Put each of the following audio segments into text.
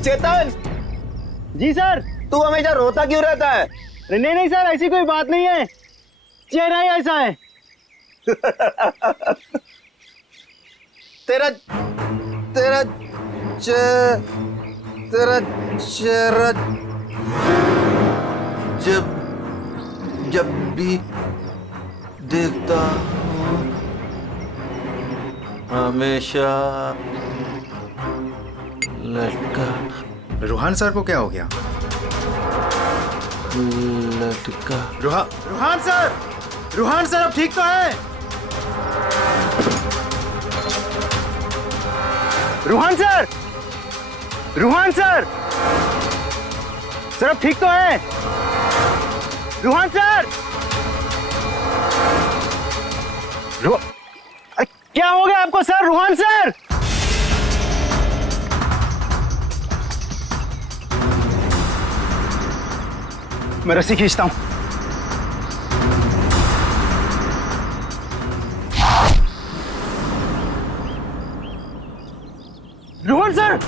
चेतन। जी sir. तू हमेशा रोता क्यों रहता है? नहीं नहीं सर, ऐसी कोई बात नहीं है, चेहरा ही ऐसा है। तेरा तेरा तेरा चेहरा जब जब भी देखता हूँ हमेशा लटका। रूहान सर को क्या हो गया? लटका। रूहान सर अब ठीक तो है? रूहान सर, सर अब ठीक तो है? रूहान सर, क्या हो गया आपको सर? रूहान सर, मैं रस्सी खींचता हूं। रोहन सर,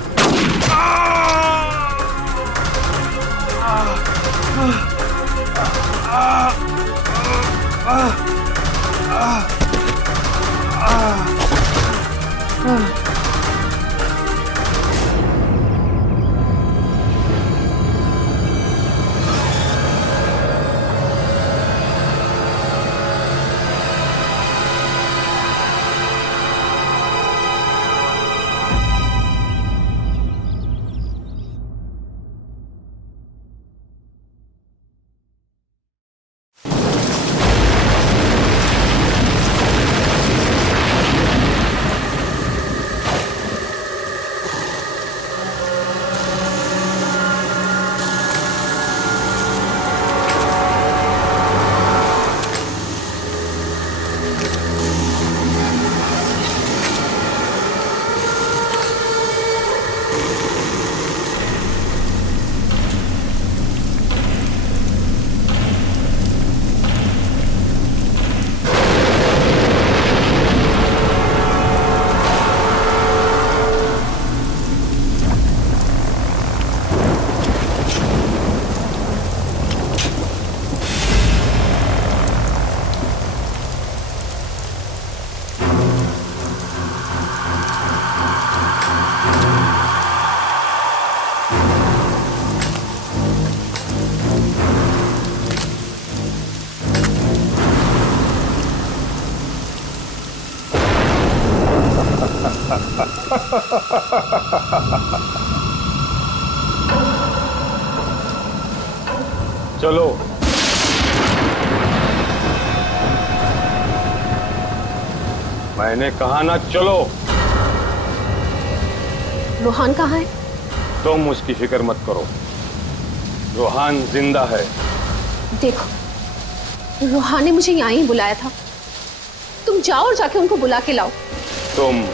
चलो। मैंने कहा ना चलो। रूहान कहाँ है? तुम उसकी फिक्र मत करो, रूहान जिंदा है। देखो, रूहान ने मुझे यहाँ ही बुलाया था, तुम जाओ और जाके उनको बुला के लाओ। तुम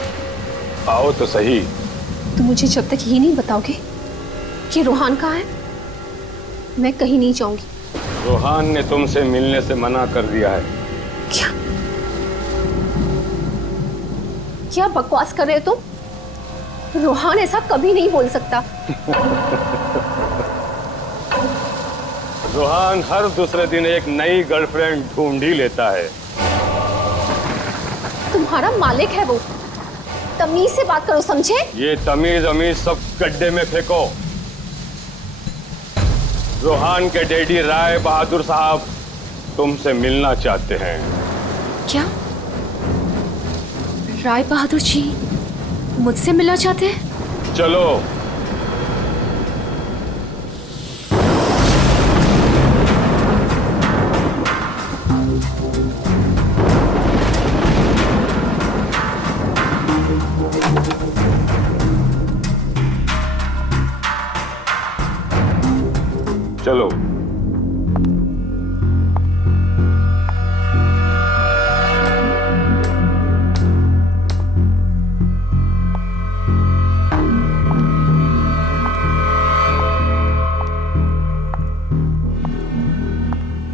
आओ तो सही। तुम मुझे जब तक ये नहीं बताओगे कि रूहान कहाँ है, मैं कहीं नहीं जाऊंगी। रूहान ने तुमसे मिलने से मना कर दिया है। क्या बकवास कर रहे हो तुम? रूहान ऐसा कभी नहीं बोल सकता। रूहान हर दूसरे दिन एक नई गर्लफ्रेंड ढूंढ ही लेता है। तुम्हारा मालिक है वो, तमीज से बात करो, समझे? ये तमीज अमीज सब गड्ढे में फेंको। रूहान के डैडी राय बहादुर साहब तुमसे मिलना चाहते हैं। क्या? राय बहादुर जी मुझसे मिलना चाहते हैं? चलो। चलो।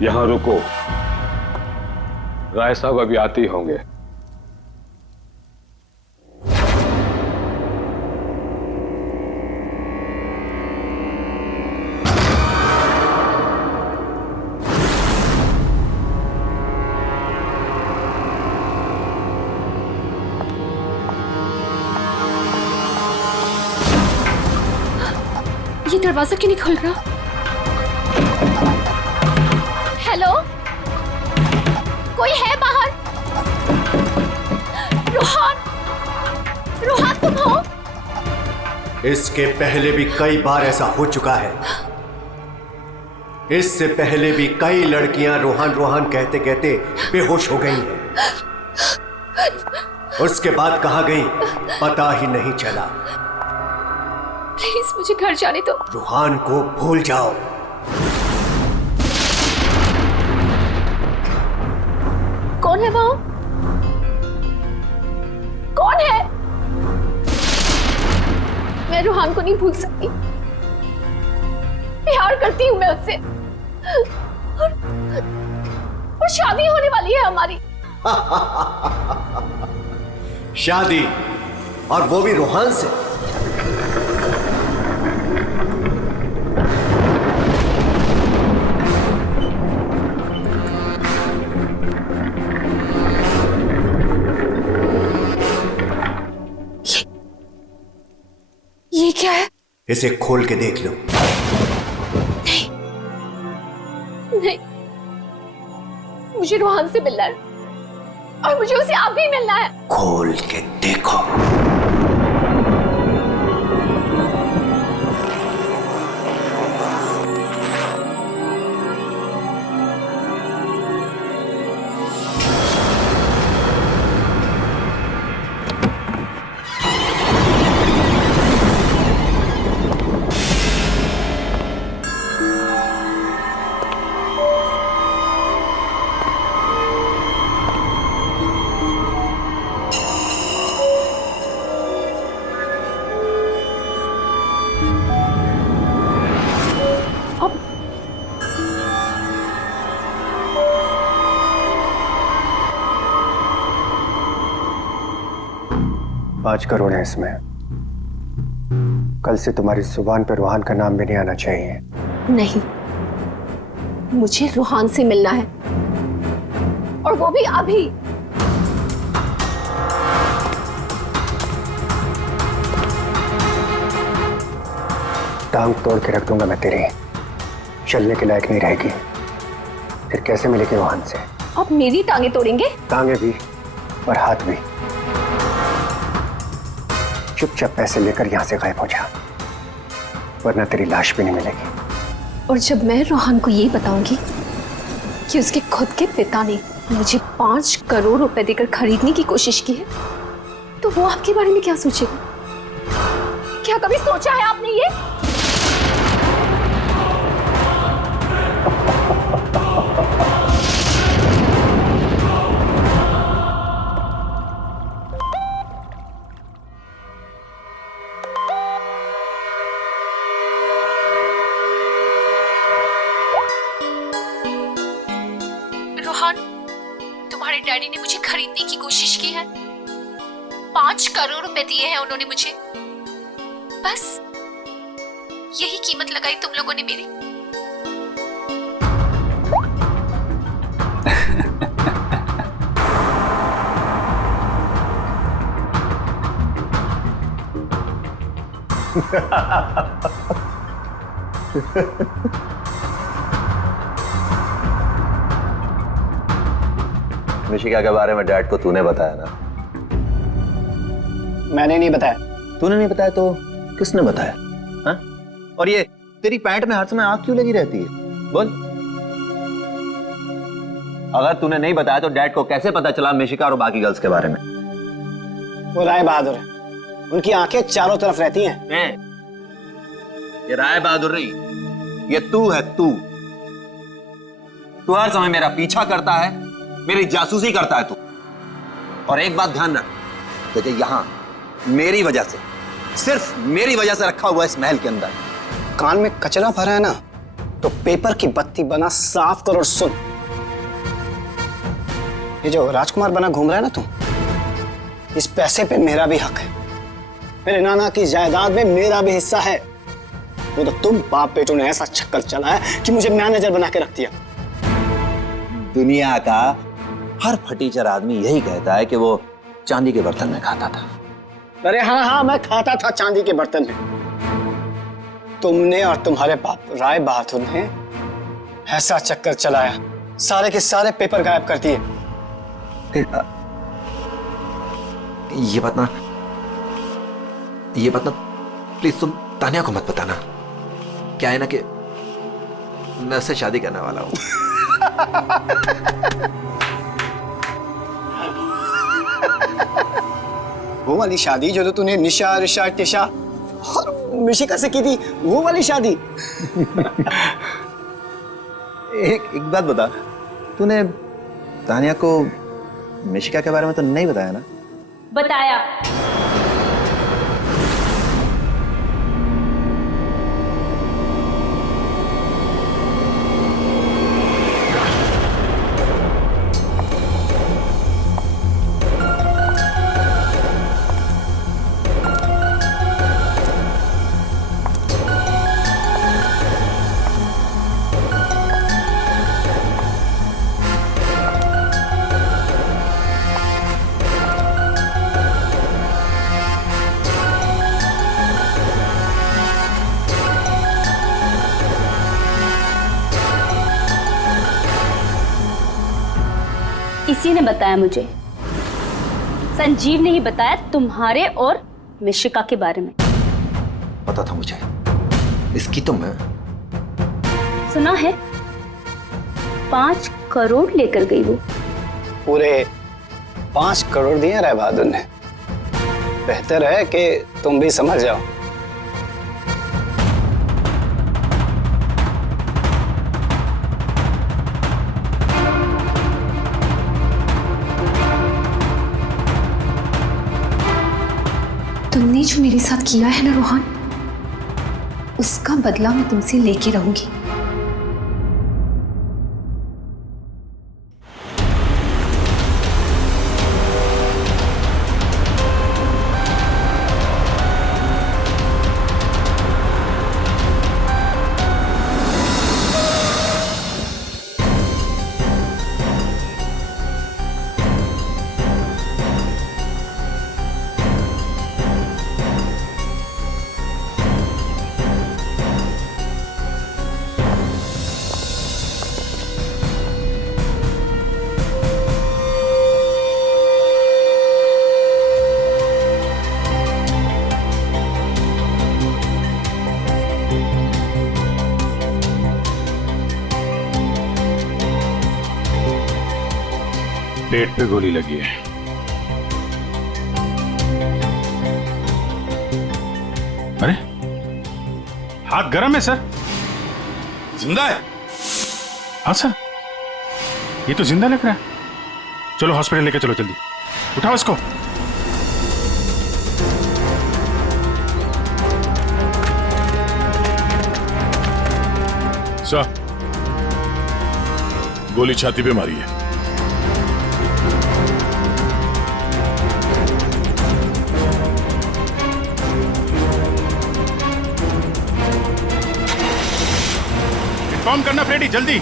यहां रुको, राय साहब अभी आते ही होंगे। दरवाजा क्यों नहीं खुल रहा? हेलो, कोई है बाहर? रोहन, रोहन तुम हो? इसके पहले भी कई बार ऐसा हो चुका है। इससे पहले भी कई लड़कियां रोहन रोहन कहते कहते बेहोश हो गई हैं। उसके बाद कहां गई पता ही नहीं चला। प्लीज मुझे घर जाने दो। रोहन को भूल जाओ। कौन है वो? कौन है? मैं रोहन को नहीं भूल सकती। प्यार करती हूं मैं उससे, और शादी होने वाली है हमारी। शादी, और वो भी रोहन से। ये क्या है? इसे खोल के देख लो। नहीं, मुझे रोहन से मिलना है, और मुझे उसे अभी मिलना है। खोल के देखो। $5 करोड़ है इसमें। कल से तुम्हारी जुबान पर रोहन का नाम भी नहीं आना चाहिए। नहीं, मुझे रोहन से मिलना है, और वो भी अभी। टांग तोड़ के रख दूंगा मैं तेरी, चलने के लायक नहीं रहेगी। फिर कैसे मिलेगी रोहन से? आप मेरी टांगे तोड़ेंगे? टांगे भी और हाथ भी। चुपचाप पैसे लेकर यहां से गायब हो जा, वरना तेरी लाश भी नहीं मिलेगी। और जब मैं रोहन को ये बताऊंगी कि उसके खुद के पिता ने मुझे 5 करोड़ रुपए देकर खरीदने की कोशिश की है, तो वो आपके बारे में क्या सोचेगा? क्या कभी सोचा है आपने ये? रोहन, तुम्हारे डैडी ने मुझे खरीदने की कोशिश की है। 5 करोड़ रुपए दिए हैं उन्होंने मुझे। बस यही कीमत लगाई तुम लोगों ने मेरी। मिशिका के बारे में डैड को तूने बताया ना? मैंने नहीं बताया। तूने नहीं बताया तो किसने बताया? हाँ? और ये तेरी पैंट में हर समय आग क्यों लगी रहती है? बोल। अगर तूने नहीं बताया तो डैड को कैसे पता चला मिशिका और बाकी गर्ल्स के बारे में? वो राय बहादुर है, उनकी आंखें चारों तरफ रहती हैं। ये राय बहादुर नहीं, ये तू है। तू हर समय मेरा पीछा करता है, मेरी जासूसी करता है तू। और एक बात ध्यान रख, तुझे यहां मेरी वजह से, सिर्फ मेरी वजह से रखा हुआ है इस महल के अंदर। कान में कचरा भरा है ना, तो पेपर की बत्ती बना साफ कर और सुन। ये जो राजकुमार बना घूम रहा है ना तू, इस पैसे पे मेरा भी हक है। मेरे नाना की जायदाद में मेरा भी हिस्सा है। वो तो तुम बाप बेटों ने ऐसा चक्कर चलाया कि मुझे मैनेजर बना के रख दिया। दुनिया का हर फटीचर आदमी यही कहता है कि वो चांदी के बर्तन में खाता था। अरे हाँ हाँ, मैं खाता था चांदी के बर्तन में। तुमने और तुम्हारे बाप राय बहादुर ने ऐसा चक्कर चलाया, सारे के सारे पेपर गायब कर दिए। ये बात ना प्लीज तुम तानिया को मत बताना। क्या है ना कि मैं उससे शादी करने वाला हूं। वो वाली शादी जो तो तूने निशा, ऋषा, टिशा और मिशिका से की थी, वो वाली शादी। एक बात बता, तूने तानिया को मिशिका के बारे में तो नहीं बताया ना? बताया। इसी ने बताया मुझे, संजीव ने ही बताया तुम्हारे और मिशिका के बारे में। पता था मुझे, इसकी तो मैं सुना है 5 करोड़ लेकर गई वो। पूरे 5 करोड़ दिए राय बहादुर ने। बेहतर है कि तुम भी समझ जाओ। तुमने जो मेरे साथ किया है ना रोहन, उसका बदला मैं तुमसे लेके रहूंगी। पेट पे गोली लगी है। अरे हाथ गर्म है सर। जिंदा है? हाँ सर, ये तो जिंदा लग रहा है। चलो हॉस्पिटल लेके चलो, जल्दी उठाओ इसको। सर, गोली छाती पे मारी है। इन्फॉर्म करना फ्रेडी, जल्दी।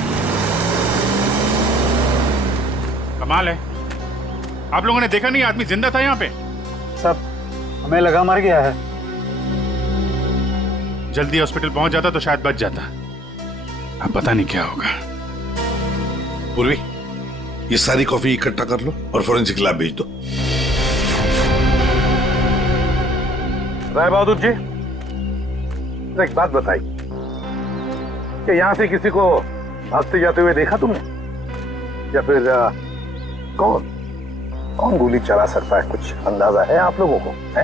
कमाल है, आप लोगों ने देखा नहीं आदमी जिंदा था यहाँ पे? सब हमें लगा मर गया है। जल्दी हॉस्पिटल पहुंच जाता तो शायद बच जाता। अब पता नहीं क्या होगा। पूर्वी, ये सारी कॉफी इकट्ठा कर लो और फोरेंसिक लैब भेज दो। राय बहादुर जी, एक बात बताइए कि यहां से किसी को भागते जाते हुए देखा तुमने, या फिर कौन गोली चला सकता है? कुछ अंदाजा है आप लोगों को? है?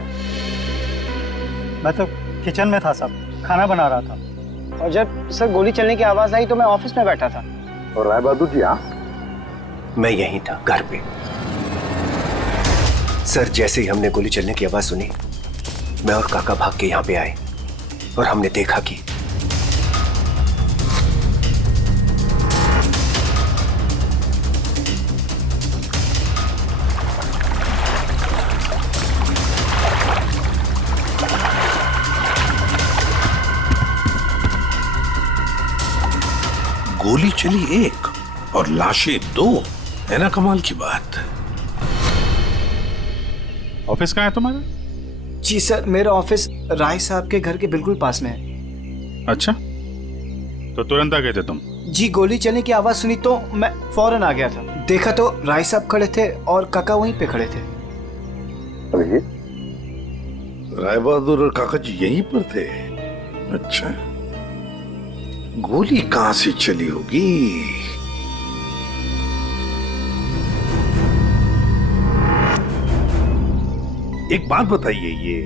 मैं तो किचन में था साहब, खाना बना रहा था। और जब सर गोली चलने की आवाज आई तो मैं ऑफिस में बैठा था। और राय बहादुर जी? हाँ, मैं यहीं था, घर पे। सर, जैसे ही हमने गोली चलने की आवाज सुनी, मैं और काका भाग के यहाँ पे आए और हमने देखा कि गोली चली एक और लाशें 2, है ना कमाल की बात। ऑफिस कहाँ है तुम्हारा? जी सर, मेरा ऑफिस राय साहब के घर के बिल्कुल पास में है। अच्छा, तो तुरंत आ गए थे तुम? जी, गोली चलने की आवाज सुनी तो मैं फौरन आ गया था। देखा तो राय साहब खड़े थे और काका वहीं पे खड़े थे। राय बहादुर और काका जी यहीं पर थे? अच्छा, गोली कहां से चली होगी? एक बात बताइए, ये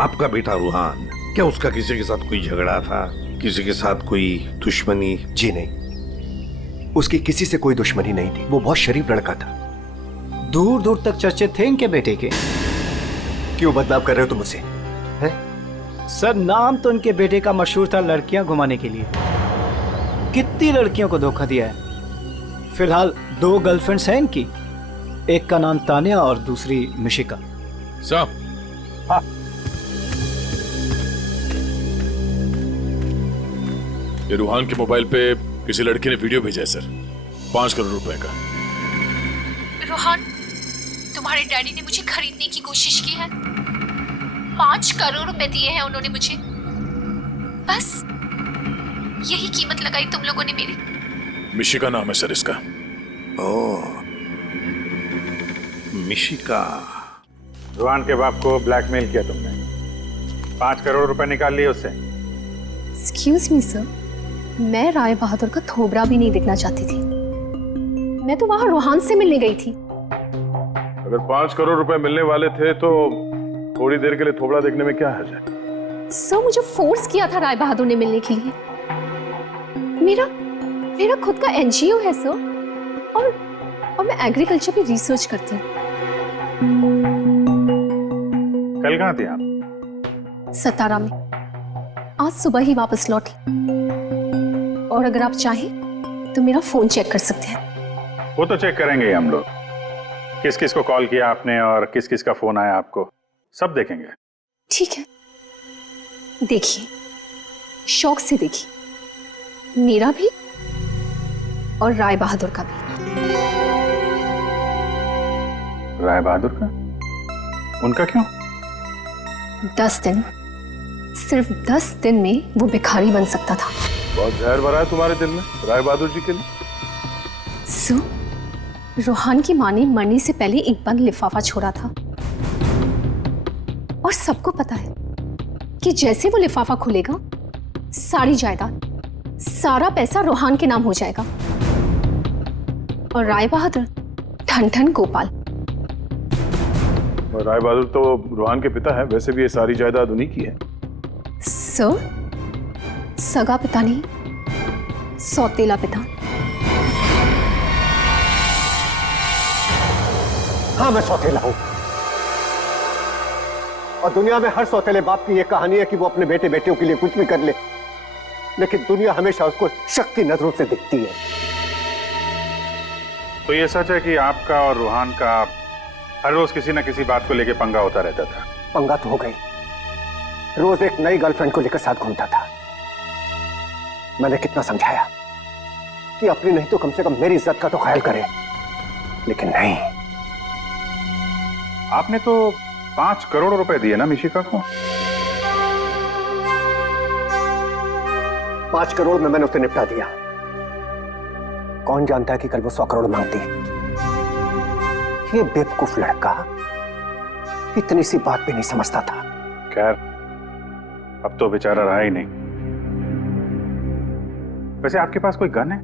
आपका बेटा रूहान, क्या उसका किसी के साथ कोई झगड़ा था, किसी के साथ कोई दुश्मनी? जी नहीं, उसकी किसी से कोई दुश्मनी नहीं थी। वो बहुत शरीफ लड़का था। दूर दूर तक चर्चे थे इनके बेटे के। क्यों बदनाम कर रहे हो तुम उसे? सर, नाम तो इनके बेटे का मशहूर था लड़कियां घुमाने के लिए। कितनी लड़कियों को धोखा दिया है। फिलहाल 2 गर्लफ्रेंड्स हैं इनकी, एक का नाम तानिया और दूसरी मिशिका। साहब, हाँ, ये रूहान के मोबाइल पे किसी लड़की ने वीडियो भेजा है सर, 5 करोड़ रुपए का। रोहन, तुम्हारे डैडी ने मुझे खरीदने की कोशिश की है। 5 करोड़ रुपए दिए हैं उन्होंने मुझे। बस यही कीमत लगाई तुम लोगों ने मेरी। मिशिका नाम है सर इसका। ओह, मिशिका। रूहान के बाप को ब्लैकमेल किया तुमने, 5 करोड़ रुपए निकाल लिए उससे। एक्सक्यूज मी सर, मैं राय बहादुर का थोबड़ा भी नहीं देखना चाहती थी। मैं तो वहां रोहान से मिलने गई थी। अगर 5 करोड़ रुपए मिलने वाले थे तो थोड़ी देर के लिए थोबड़ा देखने में क्या हर्ज है? सर, मुझे फोर्स किया था राय बहादुर ने मिलने के लिए। मेरा खुद का एनजीओ है सर, और मैं एग्रीकल्चर पे रिसर्च करती हूँ। कल कहाँ थे आप? सतारा में। आज सुबह ही वापस लौटी। और अगर आप चाहें तो मेरा फोन चेक कर सकते हैं। वो तो चेक करेंगे ही हम लोग, किस किस को कॉल किया आपने और किस किस का फोन आया आपको, सब देखेंगे। ठीक है, देखिए, शौक से देखिए, मेरा भी और राय बहादुर का भी। राय बहादुर का? उनका क्यों? 10 दिन, सिर्फ 10 दिन में वो भिखारी बन सकता था। बहुत जहर भरा है तुम्हारे दिल में राय बहादुर जी के लिए। सो, रोहान की माँ ने मरने से पहले एक बंद लिफाफा छोड़ा था, और सबको पता है कि जैसे वो लिफाफा खुलेगा, सारी जायदाद, सारा पैसा रोहान के नाम हो जाएगा। और राय बहादुर ठन ठन गोपाल। राय बहादुर तो रोहान के पिता है, वैसे भी ये सारी जायदाद उन्हीं की है। सर, सगा पिता नहीं, सौतेला पिता। हाँ, मैं सौतेला हूं, और दुनिया में हर सौतेले बाप की यह कहानी है कि वो अपने बेटे बेटियों के लिए कुछ भी कर ले, लेकिन दुनिया हमेशा उसको शक्ति नजरों से दिखती है। तो ये सच है कि आपका और रोहान का हर रोज किसी न किसी बात को लेकर पंगा होता रहता था? पंगा तो हो गई, रोज एक नई गर्लफ्रेंड को लेकर साथ घूमता था। मैंने कितना समझाया कि अपनी नहीं तो कम से कम मेरी इज्जत का तो ख्याल करे, लेकिन नहीं। आपने तो 5 करोड़ रुपए दिए ना मिशिका को? 5 करोड़ में मैंने उसे निपटा दिया। कौन जानता है कि कल वो 100 करोड़ मांगती। ये बेवकूफ लड़का इतनी सी बात भी नहीं समझता था। खैर, अब तो बेचारा रहा ही नहीं। वैसे आपके पास कोई गन है?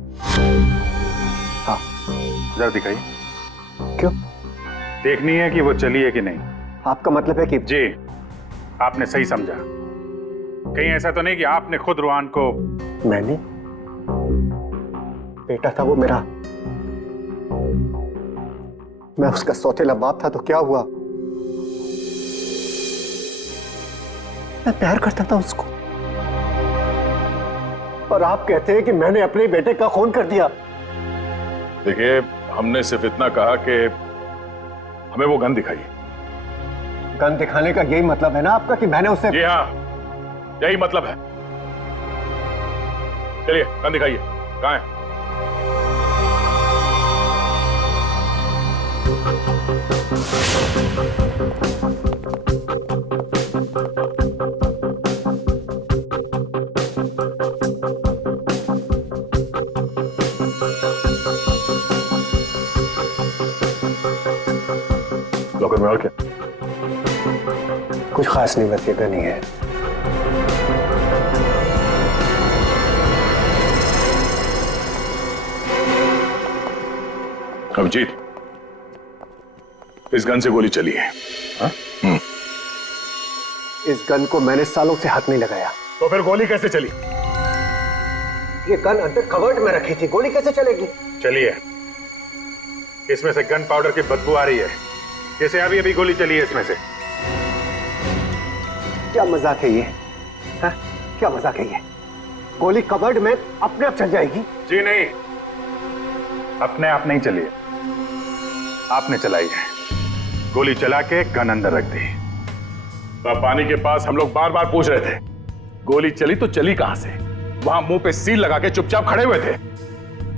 हाँ। जरा दिखाइए। क्यों? देखनी है कि वो चली है कि नहीं। आपका मतलब है कि? जी, आपने सही समझा। कहीं ऐसा तो नहीं कि आपने खुद रोहान को? मैंने? बेटा था वो मेरा, मैं उसका सौतेला बाप था, तो क्या हुआ? मैं प्यार करता था उसको, और आप कहते हैं कि मैंने अपने बेटे का खून कर दिया। देखिए, हमने सिर्फ इतना कहा कि हमें वो गन दिखाइए। गन दिखाने का यही मतलब है ना आपका कि मैंने उसे? जी हाँ, यही मतलब है। चलिए, गन दिखाइए। कहाँ है? लॉकर में और क्या? कुछ खास नहीं, बस ये गन ही है। अभिजीत, इस गन से गोली चली है। हाँ? इस गन को मैंने सालों से हाथ नहीं लगाया। तो फिर गोली कैसे चली? ये गन अंदर कवर्ड में रखी थी, गोली कैसे चलेगी? चलिए, इसमें से गन पाउडर की बदबू आ रही है, जैसे अभी अभी गोली चली है इसमें से। क्या मजाक है ये? हा? क्या मजाक है ये? गोली कवर्ड में अपने आप चल जाएगी? जी नहीं, अपने आप नहीं चली है, आपने चलाई है। गोली चला के गन अंदर रख दी। तो पानी के पास हम लोग बार बार पूछ रहे थे, गोली चली तो चली कहां से? वहां मुंह पे सील लगा के चुपचाप खड़े हुए थे।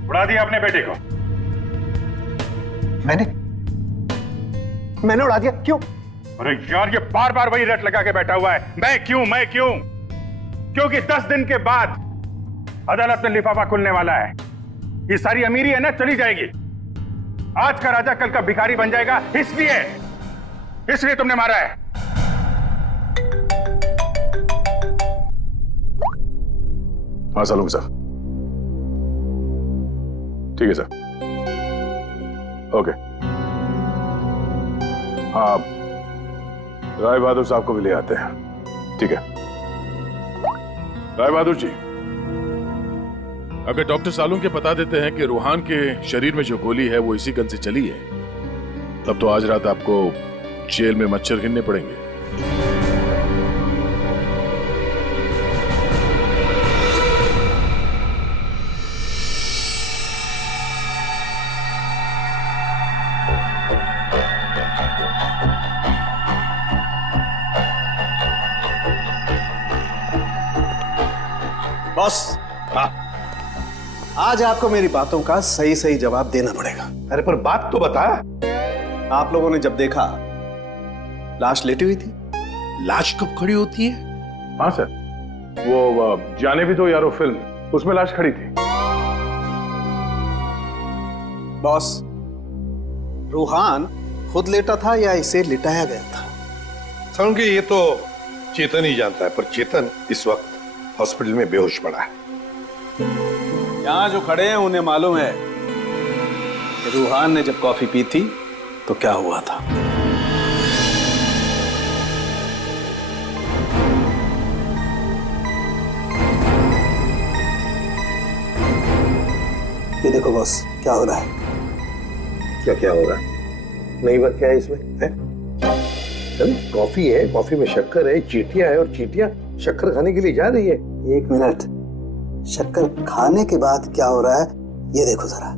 उड़ा दिया अपने बेटे को। मैंने उड़ा दिया? क्यों? अरे यार, ये बार बार वही रट लगा के बैठा हुआ है, मैं क्यों मैं क्यों? क्योंकि 10 दिन के बाद अदालत में लिफाफा खुलने वाला है। ये सारी अमीरी है ना, चली जाएगी। आज का राजा कल का भिखारी बन जाएगा, इसलिए तुमने मारा है। हाँ सालूंगा सर, ठीक है सर, ओके। हाँ, राय बहादुर साहब को भी ले आते हैं, ठीक है। राय बहादुर जी, अगर डॉक्टर सालून के बता देते हैं कि रूहान के शरीर में जो गोली है वो इसी गन से चली है, तब तो आज रात आपको जेल में मच्छर गिनने पड़ेंगे। बॉस, आज आपको मेरी बातों का सही सही जवाब देना पड़ेगा। अरे पर बात तो बता। आप लोगों ने जब देखा लाश लेटी हुई थी। लाश कब खड़ी होती है? हाँ सर, वो जाने भी दो यारो फिल्म, उसमें लाश खड़ी थी। बॉस, रूहान खुद लेटा था या इसे लिटाया गया था? समझ ये तो चेतन ही जानता है, पर चेतन इस वक्त हॉस्पिटल में बेहोश पड़ा है। यहां जो खड़े हैं उन्हें मालूम है कि रूहान ने जब कॉफी पी थी तो क्या हुआ था। ये देखो बॉस, क्या हो रहा है। क्या हो रहा है? नई बात क्या है इसमें? है? अरे कॉफी है, कॉफी में शक्कर है, चींटियां है, और चींटियां शक्कर खाने के लिए जा रही है। एक मिनट, शक्कर खाने के बाद क्या हो रहा है ये देखो जरा।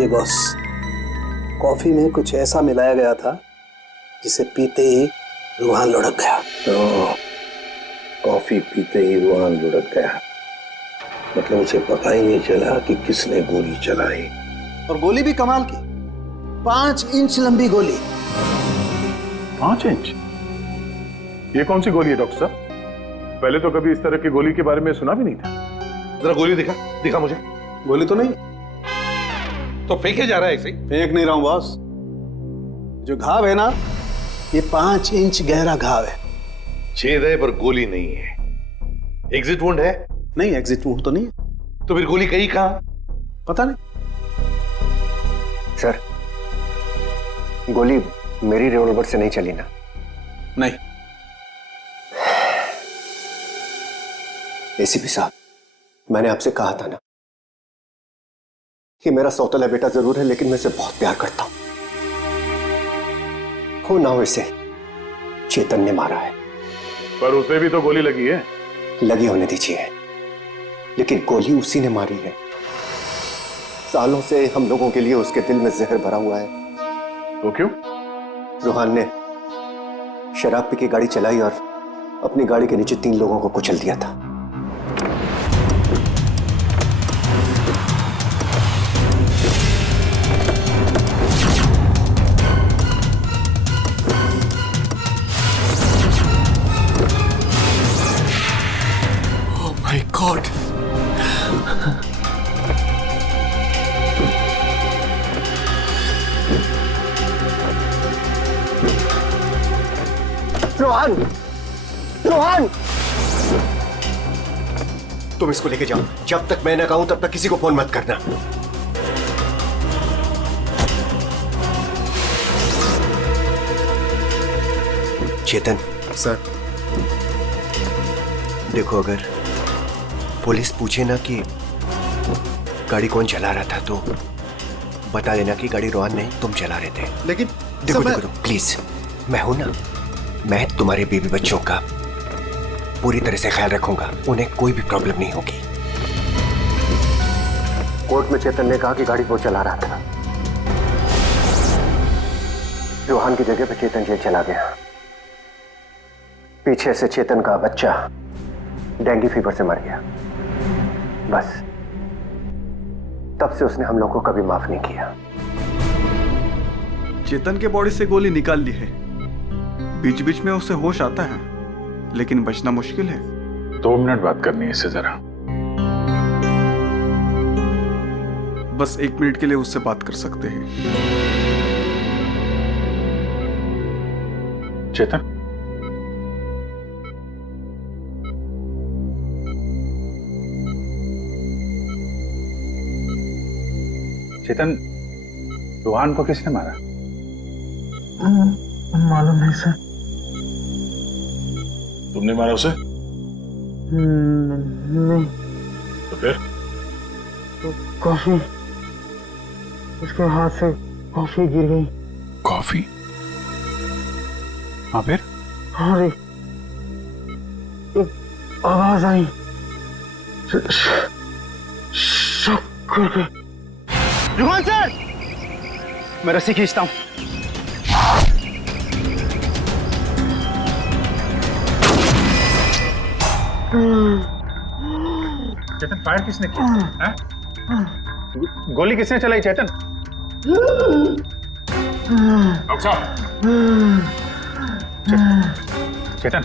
ये बॉस, कॉफी में कुछ ऐसा मिलाया गया था जिसे पीते ही रूहान लुढ़क गया। तो कॉफी पीते ही रूहान लुढ़क गया, मतलब उसे पता ही नहीं चला कि किसने गोली चलाई। और गोली भी कमाल की, 5 इंच लंबी गोली। 5 इंच? ये कौन सी गोली है डॉक्टर साहब? पहले तो कभी इस तरह की गोली के बारे में सुना भी नहीं था। जरा गोली दिखा मुझे। गोली तो नहीं, तो फेंके जा रहा है ऐसे ही? फेंक नहीं रहा हूं बॉस, जो घाव है ना, ये 5 इंच गहरा घाव है। छेद है पर गोली नहीं है। एग्जिट वुंड है? नहीं, एग्जिट वुंड तो नहीं है। तो फिर गोली कहीं कहां? पता नहीं। सर, गोली मेरी रिवॉल्वर से नहीं चली ना? नहीं। एसीपी साहब, मैंने आपसे कहा था ना कि मेरा सौतेला बेटा जरूर है, लेकिन मैं इसे बहुत प्यार करता हूं। हो ना हो, इसे चेतन ने मारा है। पर उसे भी तो गोली लगी है। लगी होने दीजिए, लेकिन गोली उसी ने मारी है। सालों से हम लोगों के लिए उसके दिल में जहर भरा हुआ है। तो क्यों? रूहान ने शराब पी के गाड़ी चलाई और अपनी गाड़ी के नीचे 3 लोगों को कुचल दिया था। गॉड। रोहन, रोहन, तुम इसको लेके जाओ। जब तक मैं ना कहूं तब तक किसी को फोन मत करना। चेतन सर, देखो अगर पुलिस पूछे ना कि गाड़ी कौन चला रहा था तो बता देना कि गाड़ी रोहन नहीं तुम चला रहे थे। लेकिन देखो देखो प्लीज, मैं हूं ना, मैं तुम्हारे बेबी बच्चों का पूरी तरह से ख्याल रखूंगा, उन्हें कोई भी प्रॉब्लम नहीं होगी। कोर्ट में चेतन ने कहा कि गाड़ी वो चला रहा था। रोहन की जगह पे चेतन जेल चला गया। पीछे से चेतन का बच्चा डेंगू फीवर से मर गया। बस तब से उसने हम लोगों को कभी माफ नहीं किया। चेतन के बॉडी से गोली निकाल ली है, बीच बीच में उसे होश आता है, लेकिन बचना मुश्किल है। 2 मिनट बात करनी है इससे जरा। बस 1 मिनट के लिए उससे बात कर सकते हैं। चेतन, चेतन, रोहन को किसने मारा? मालूम नहीं सर। तुमने मारा उसे? नहीं। तो फिर? तो कॉफी, उसके हाथ से कॉफी गिर गई। कॉफी? हाँ फिर? और एक आवाज आई, शक करके। रुहान सर, मैं रस्सी खींचता हूं। चेतन, फायर किसने किया? हैं? गोली किसने चलाई चेतन? डॉक्टर साहब, चेतन,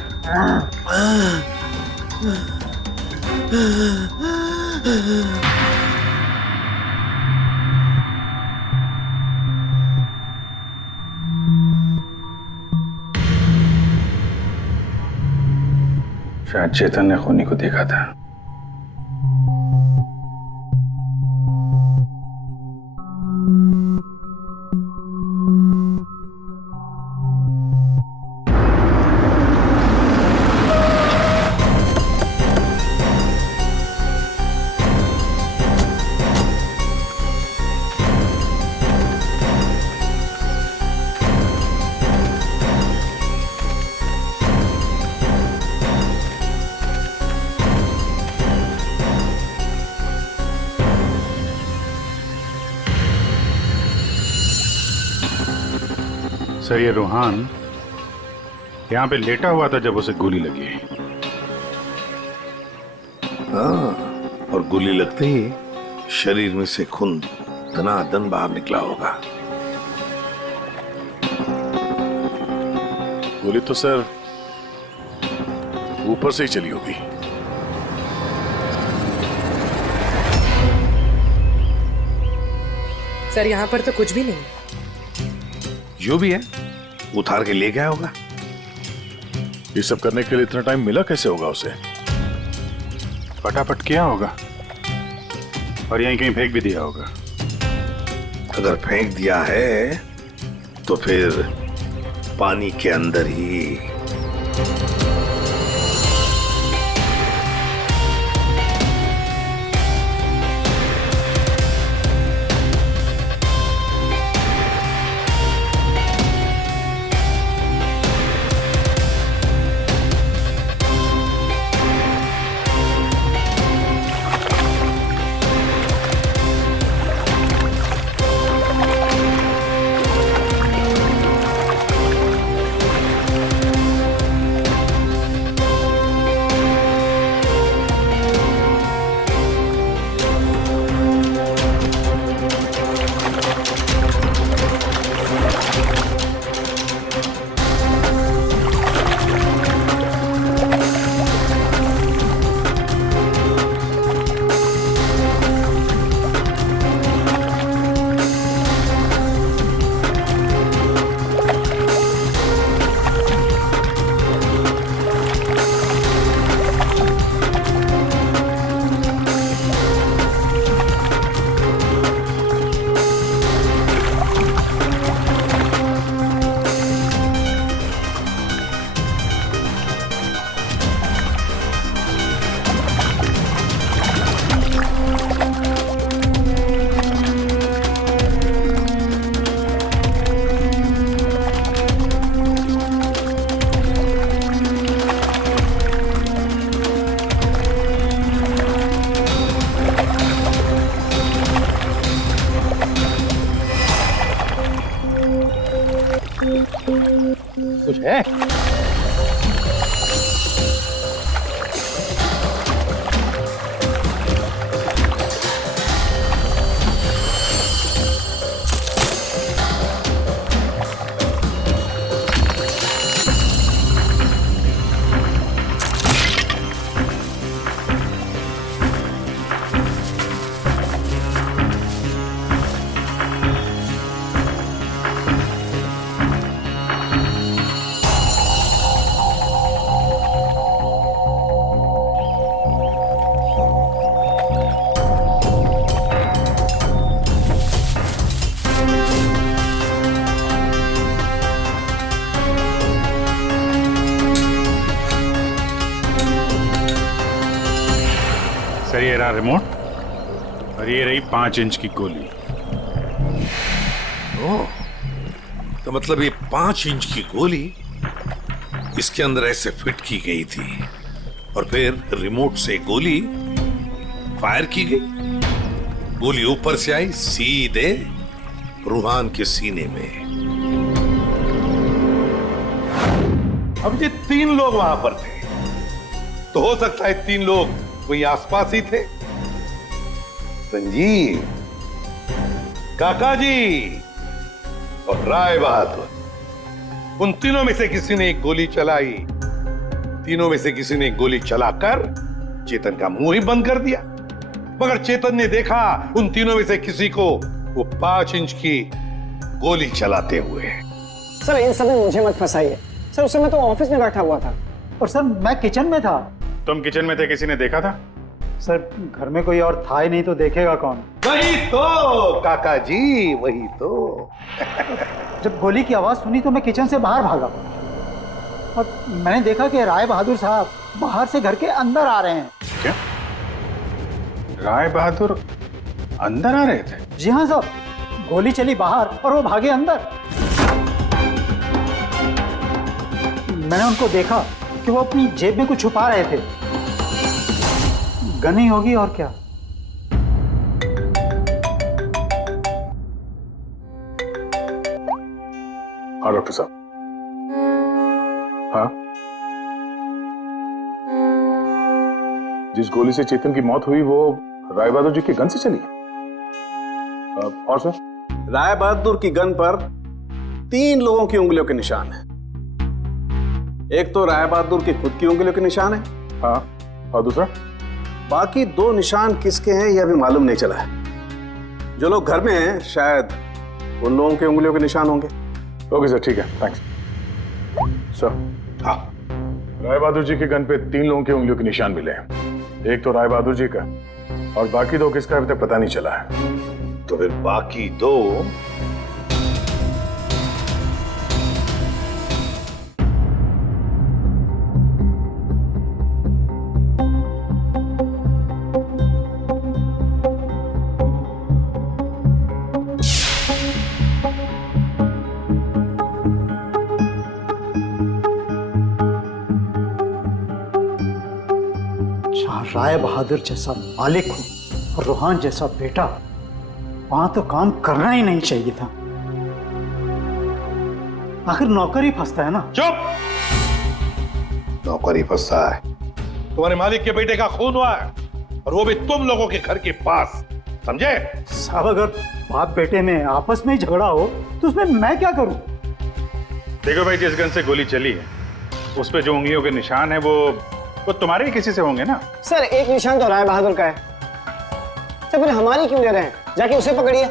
शायद चेतन ने खूनी को देखा था। सर, ये रोहन यहाँ पे लेटा हुआ था जब उसे गोली लगी। हाँ, और गोली लगते ही शरीर में से खून धनाधन बाहर निकला होगा। गोली तो सर ऊपर से ही चली होगी। सर, यहाँ पर तो कुछ भी नहीं। जो भी है उतार के ले गया होगा। ये सब करने के लिए इतना टाइम मिला कैसे होगा उसे? फटाफट किया होगा और यहीं कहीं फेंक भी दिया होगा। अगर फेंक दिया है तो फिर पानी के अंदर ही। कुछ है? सर ये रहा रिमोट और ये रही 5 इंच की गोली। ओह, तो मतलब ये 5 इंच की गोली इसके अंदर ऐसे फिट की गई थी और फिर रिमोट से गोली फायर की गई। गोली ऊपर से आई सीधे रूहान के सीने में। अब ये 3 लोग वहां पर थे, तो हो सकता है 3 लोग वही आसपास ही थे। संजीव, काका जी और राय बहादुर, उन तीनों में से किसी ने एक गोली चलाई। तीनों में से किसी ने एक गोली चलाकर चेतन का मुंह ही बंद कर दिया, मगर चेतन ने देखा उन तीनों में से किसी को वो 5 इंच की गोली चलाते हुए। सर इन सब में मुझे मत फंसाइए सर, उस समय तो ऑफिस में बैठा हुआ था। और सर मैं किचन में था। तुम किचन में थे, किसी ने देखा था? सर घर में कोई और था ही नहीं तो देखेगा कौन। वही तो काका जी, वही तो। जब गोली की आवाज सुनी तो मैं किचन से बाहर भागा और मैंने देखा कि राय बहादुर साहब बाहर से घर के अंदर आ रहे हैं। क्या राय बहादुर अंदर आ रहे थे? जी हाँ साहब, गोली चली बाहर और वो भागे अंदर। मैंने उनको देखा कि वो अपनी जेब में कुछ छुपा रहे थे। गन ही होगी और क्या। हाँ डॉक्टर साहब। हाँ, जिस गोली से चेतन की मौत हुई वो राय बहादुर जी की गन से चली है। और सर? राय बहादुर की गन पर 3 लोगों की उंगलियों के निशान है। एक तो राय बहादुर की खुद की उंगलियों के निशान है। हाँ, और दूसरा? बाकी 2 निशान किसके हैं यह अभी मालूम नहीं चला है। जो लोग घर में हैं शायद उन लोगों की उंगलियों के निशान होंगे। ओके सर, ठीक है, थैंक्स सर। हाँ, राय बहादुर जी के गन पे 3 लोगों की उंगलियों के निशान मिले हैं। एक तो राय बहादुर जी का और बाकी 2 किसका अभी तक पता नहीं चला है। तो फिर बाकी 2 राय बहादुर जैसा मालिक हो और रूहान जैसा बेटा, वहां तो काम करना ही नहीं चाहिए था। आखिर नौकर ही फंसता है ना। चुप! नौकर ही फंसता है। तुम्हारे मालिक के बेटे का खून हुआ है और वो भी तुम लोगों के घर के पास, समझे? साहब अगर बाप बेटे में आपस में ही झगड़ा हो तो उसमें मैं क्या करूं? देखो भाई, जिस गन से गोली चली है उस पे जो उंगलियों के निशान है वो तुम्हारे ही किसी से होंगे ना। सर एक निशान तो राय बहादुर का है। सर फिर हमारी क्यों ले रहे हैं? जाके उसे पकड़िए।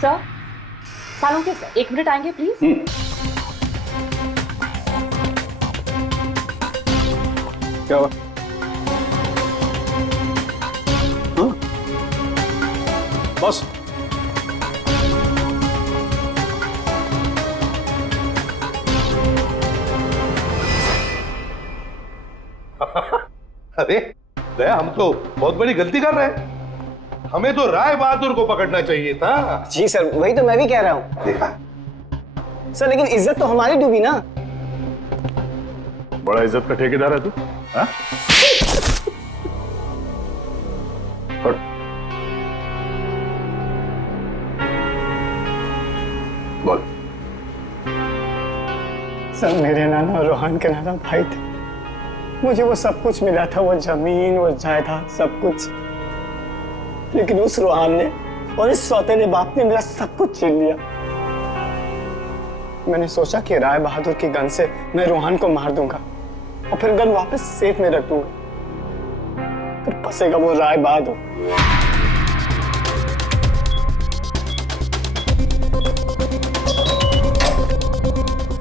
सर सालों के सर 1 मिनट आएंगे प्लीज। क्या हुआ? बॉस, अरे दया, हम तो बहुत बड़ी गलती कर रहे हैं। हमें तो राय बहादुर को पकड़ना चाहिए था। जी सर, वही तो मैं भी कह रहा हूँ। देखा सर लेकिन इज्जत तो हमारी डूबी ना। बड़ा इज्जत का ठेकेदार है तू। हाँ? बोल। सर मेरे नाना और रोहन के नाना भाई थे। मुझे वो सब कुछ मिला था, वो जमीन, वो जायदाद, सब कुछ। लेकिन उस रोहन ने और इस सौतेले बाप ने मेरा सब कुछ छीन लिया। मैंने सोचा कि राय बहादुर की गन से मैं रोहन को मार दूंगा और फिर गन वापस सेफ में रख दूंगा, फिर फंसेगा वो राय बहादुर।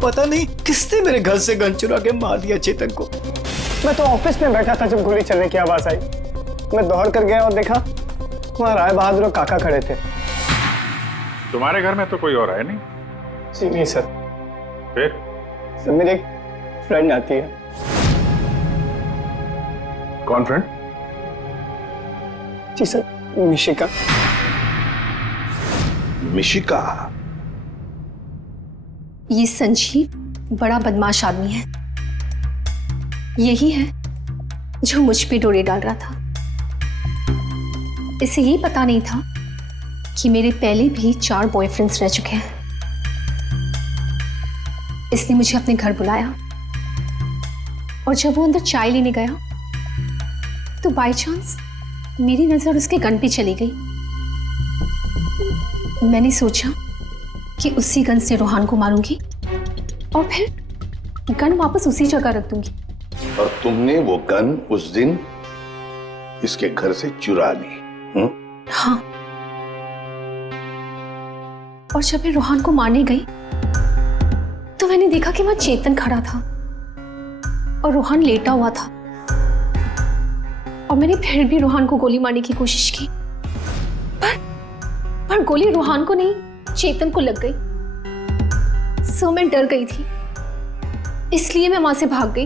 पता नहीं किसने मेरे घर से गन चुरा के मार दिया चेतन को। मैं तो ऑफिस में बैठा था जब गोली चलने की आवाज आई। मैं दौड़ कर गया और देखा वहां राय बहादुर और काका खड़े थे। तुम्हारे घर में तो कोई और है नहीं? जी नहीं सर। फिर? सर मेरी एक फ्रेंड आती है। कौन फ्रेंड? जी सर, मिशिका। मिशिका? ये संजीव बड़ा बदमाश आदमी है। यही है जो मुझ पे डोरे डाल रहा था। इसे ये पता नहीं था कि मेरे पहले भी 4 बॉयफ्रेंड्स रह चुके हैं। इसने मुझे अपने घर बुलाया और जब वो अंदर चाय लेने गया तो बाय चांस मेरी नजर उसके गन पे चली गई। मैंने सोचा कि उसी गन से रोहन को मारूंगी और फिर गन वापस उसी जगह रख दूंगी। और तुमने वो गन उस दिन इसके घर से चुरा ली? हाँ। और जब मैं रोहन को मारने गई तो मैंने देखा कि वहां चेतन खड़ा था और रोहन लेटा हुआ था। और मैंने फिर भी रोहन को गोली मारने की कोशिश की, पर गोली रोहन को नहीं, चेतन को लग गई। सो मैं डर गई थी, इसलिए मैं वहां से भाग गई।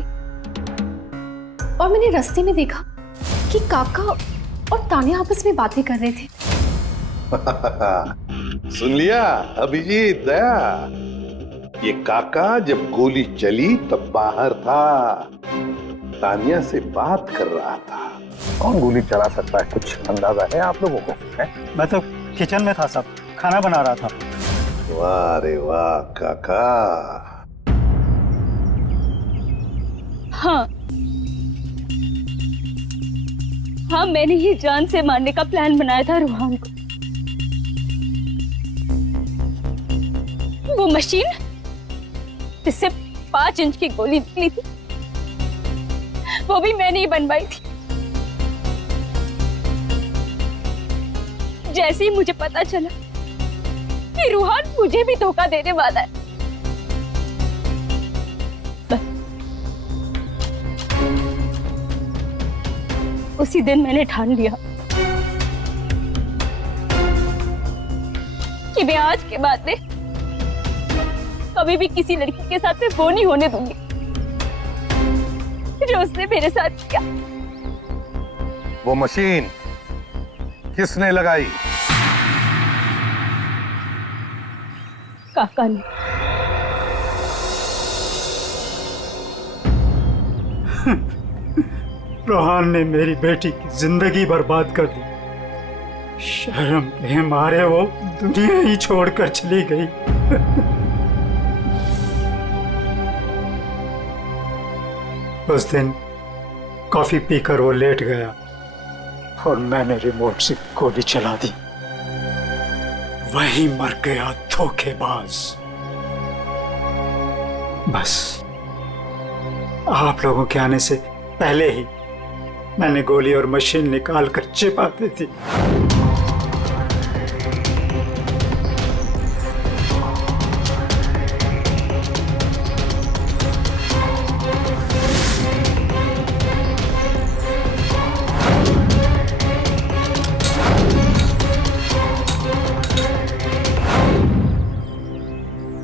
और मैंने रास्ते में देखा कि काका और तान्या आपस में बातें कर रहे थे। सुन लिया अभिजीत, दया? ये काका जब गोली चली तब बाहर था, तान्या से बात कर रहा था। कौन गोली चला सकता है, कुछ अंदाजा है आप लोगों को? मैं तो किचन में था साहब, खाना बना रहा था। वाह रे वाह काका। हाँ हाँ, मैंने ही जान से मारने का प्लान बनाया था रोहन को। वो मशीन जिससे 5 इंच की गोली निकली थी, वो भी मैंने ही बनवाई थी। जैसे ही मुझे पता चला कि रोहन मुझे भी धोखा देने वाला है, उसी दिन मैंने ठान लिया कि मैं आज के बाद में कभी भी किसी लड़की के साथ में वो नहीं होने दूंगी जो उसने मेरे साथ किया। वो मशीन किसने लगाई? काका ने। रोहन ने मेरी बेटी की जिंदगी बर्बाद कर दी। शर्म के मारे वो दुनिया ही छोड़कर चली गई। उस दिन कॉफी पीकर वो लेट गया और मैंने रिमोट से गोली चला दी। वही मर गया धोखेबाज। बस आप लोगों के आने से पहले ही मैंने गोली और मशीन निकाल कर छिपा दी थी।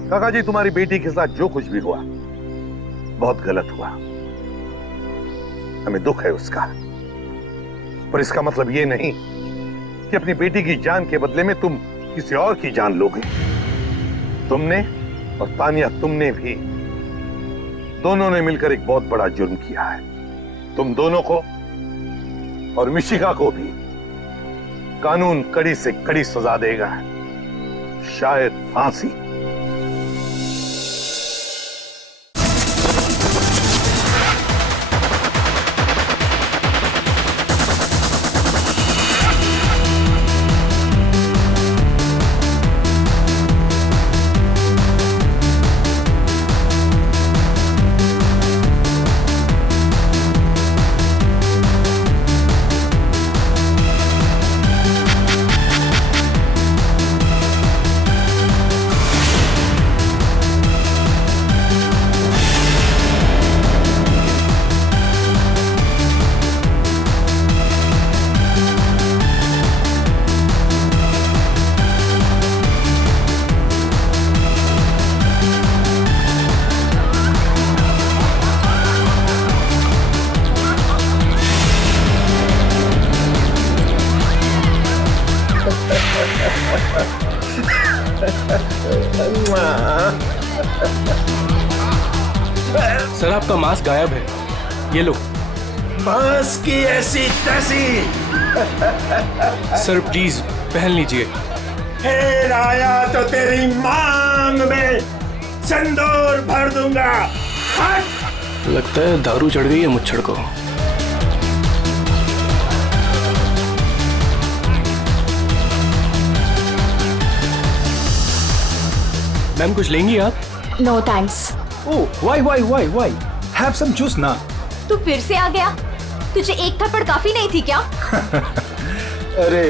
काका जी, तुम्हारी बेटी के साथ जो कुछ भी हुआ बहुत गलत हुआ। हमें दुख है उसका, पर इसका मतलब ये नहीं कि अपनी बेटी की जान के बदले में तुम किसी और की जान लोगे। तुमने और तानिया, तुमने भी, दोनों ने मिलकर एक बहुत बड़ा जुर्म किया है। तुम दोनों को और मिशिका को भी कानून कड़ी से कड़ी सजा देगा, शायद फांसी। सर आपका मास्क गायब है, ये लो। बस की ऐसी तैसी। सर प्लीज पहन लीजिए। फिर आया तो तेरी मांग में सिंदूर भर दूंगा। हट! लगता है दारू चढ़ गई है मुच्छड़ को। मैम कुछ लेंगी आप? No thanks. Oh why have some juice ना। तू फिर से आ गया? तुझे एक थप्पड़ काफी नहीं थी क्या? अरे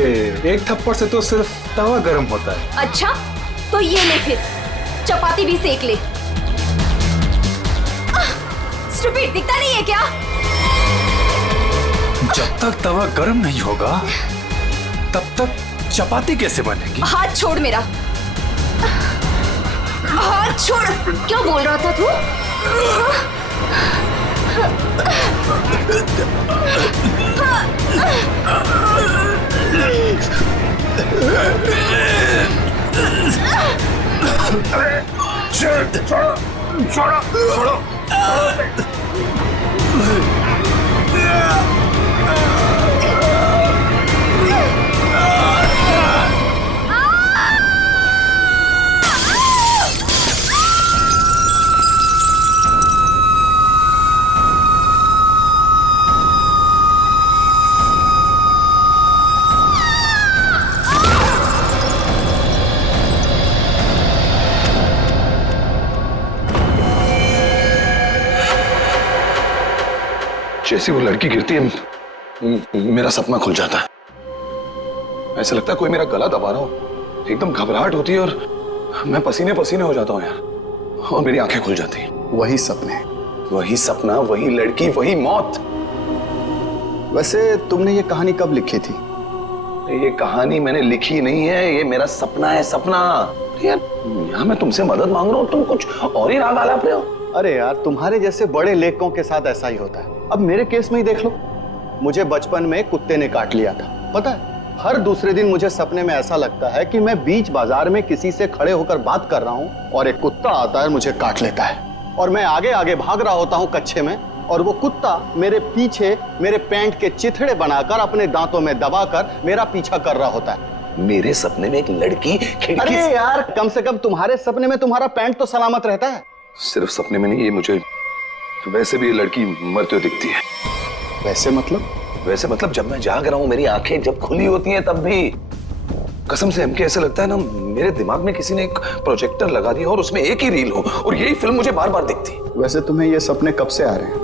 एक थप्पड़ से तो सिर्फ तवा गर्म होता है। अच्छा तो ये ले फिर, चपाती भी सेक ले। स्टूपिड दिखता नहीं है क्या? जब तक तवा गर्म नहीं होगा तब तक चपाती कैसे बनेगी? हाथ छोड़ मेरा, हाथ छोड़। क्या बोल रहा था तू? छोड़ो। जैसी वो लड़की गिरती है मेरा सपना खुल जाता है। ऐसा लगता है कोई मेरा गला दबा रहा हो। एकदम घबराहट होती है और मैं पसीने पसीने हो जाता हूँ यार, और मेरी आंखें खुल जाती हैं। वही सपने, वही सपना, वही लड़की, वही मौत। वैसे तुमने ये कहानी कब लिखी थी? ये कहानी मैंने लिखी नहीं है, ये मेरा सपना है। सपना यार, यहाँ मैं तुमसे मदद मांग रहा हूँ, तुम कुछ और ही राग आलाप रहे हो। अरे यार, तुम्हारे जैसे बड़े लेखकों के साथ ऐसा ही होता है। अब मेरे केस में ही देख लो, मुझे बचपन में कुत्ते ने काट लिया था। पता है, हर दूसरे दिन मुझे सपने में ऐसा लगता है कि मैं बीच बाजार में किसी से खड़े होकर बात कर रहा हूँ और एक कुत्ता आता है, मुझे काट लेता है और मैं आगे आगे भाग रहा होता हूँ कच्चे में, और वो कुत्ता मेरे पीछे मेरे पैंट के चिथड़े बनाकर अपने दांतों में दबाकर मेरा पीछा कर रहा होता है। मेरे सपने में एक लड़की खिड़की अरे यार, कम से कम तुम्हारे सपने में तुम्हारा पैंट तो सलामत रहता है। सिर्फ सपने में नहीं, ये मुझे वैसे भी ये लड़की मरते हुए दिखती है। वैसे मतलब? वैसे मतलब जब मैं जाग रहा हूँ, मेरी आंखें जब खुली होती हैं, तब भी कसम से हमके ऐसे लगता है ना, मेरे दिमाग में किसी ने एक प्रोजेक्टर लगा दिया और उसमें एक ही रील हो और यही फिल्म मुझे बार बार दिखती। वैसे तुम्हें ये सपने कब से आ रहे हैं?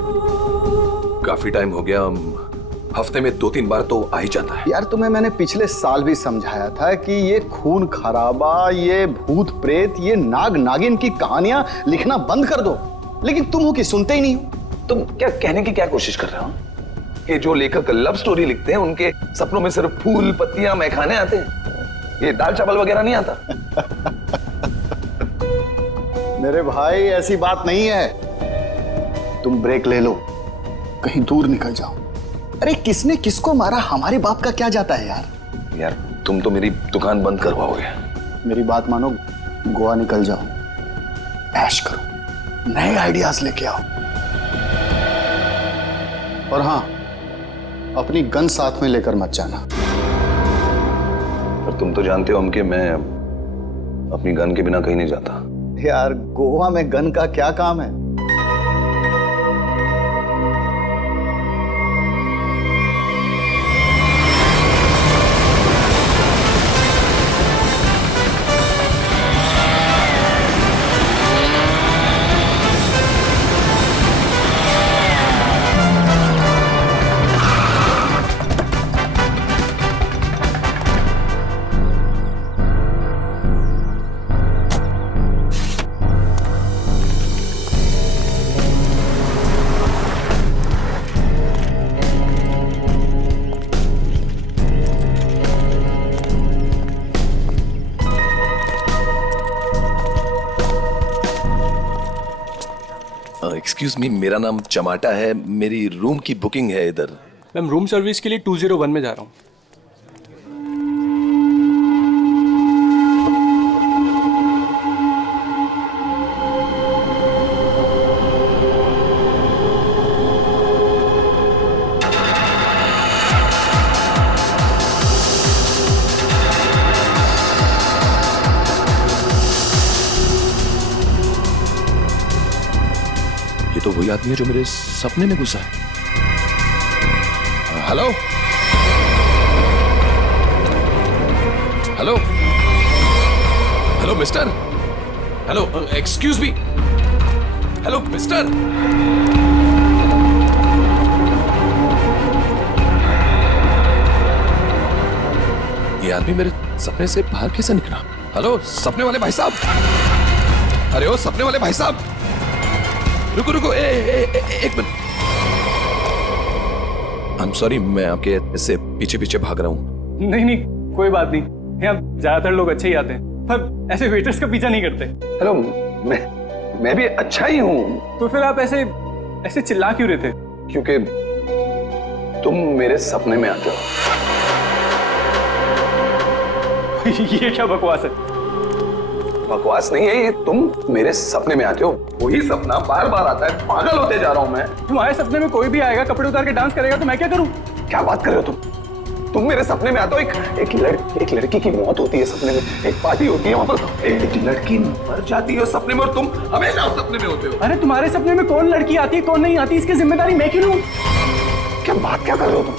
काफी टाइम हो गया, हफ्ते में 2-3 बार तो आ ही जाता है। यार, तुम्हें मैंने पिछले साल भी समझाया था कि ये खून खराबा, ये भूत प्रेत, ये नाग नागिन की कहानियां लिखना बंद कर दो, लेकिन तुम हो कि सुनते ही नहीं हो। तुम क्या कहने की क्या कोशिश कर रहे हो कि जो लेखक लव स्टोरी लिखते हैं उनके सपनों में सिर्फ फूल पत्तियां मैखाने आते हैं, ये दाल चावल वगैरह नहीं आता? मेरे भाई, ऐसी बात नहीं है। तुम ब्रेक ले लो, कहीं दूर निकल जाओ। अरे किसने किसको मारा, हमारे बाप का क्या जाता है यार। यार तुम तो मेरी दुकान बंद करवाओगे। मेरी बात मानो, गोवा निकल जाओ, ऐश करो, नए आइडियाज लेके आओ, और हाँ, अपनी गन साथ में लेकर मत जाना। पर तुम तो जानते हो हम कि मैं अपनी गन के बिना कहीं नहीं जाता। यार, गोवा में गन का क्या काम है? एक्सक्यूज मी, मेरा नाम चमाटा है, मेरी रूम की बुकिंग है इधर। मैम रूम सर्विस के लिए 201 में जा रहा हूँ। ये तो वही आदमी है जो मेरे सपने में घुसा है। Hello hello hello mister, hello excuse me, hello mister. ये आदमी मेरे सपने से बाहर कैसे निकला? हेलो सपने वाले भाई साहब, अरे ओ सपने वाले भाई साहब, रुको रुको, एक मिनट। आई एम सॉरी, मैं आपके ऐसे पीछे पीछे भाग रहा हूँ। नहीं नहीं, कोई बात नहीं, यहाँ ज्यादातर लोग अच्छे ही आते हैं, पर ऐसे वेटर्स का पीछा नहीं करते। हेलो, मैं भी अच्छा ही हूँ। तो फिर आप ऐसे ऐसे चिल्ला क्यों रहे थे? क्योंकि तुम मेरे सपने में आते हो। ये क्या बकवास है? बकवास नहीं है ये, तुम मेरे सपने में आते हो, वही सपना बार बार आता है, पागल होते जा रहा हूं मैं। तुम्हारे सपने में कोई भी आएगा, कपड़े उतार के डांस करेगा, तो मैं क्या करूं? क्या बात कर रहे हो तुम मेरे सपने में आते हो, एक लड़की की मौत होती है सपने में, एक पार्टी होती है, वहां पर एक लड़की मर जाती है सपने में, और तुम हमेशा सपने में होते हो। अरे तुम्हारे सपने में कौन लड़की आती है कौन नहीं आती, इसकी जिम्मेदारी मैं क्यों लूं? क्या बात क्या कर रहे हो तुम?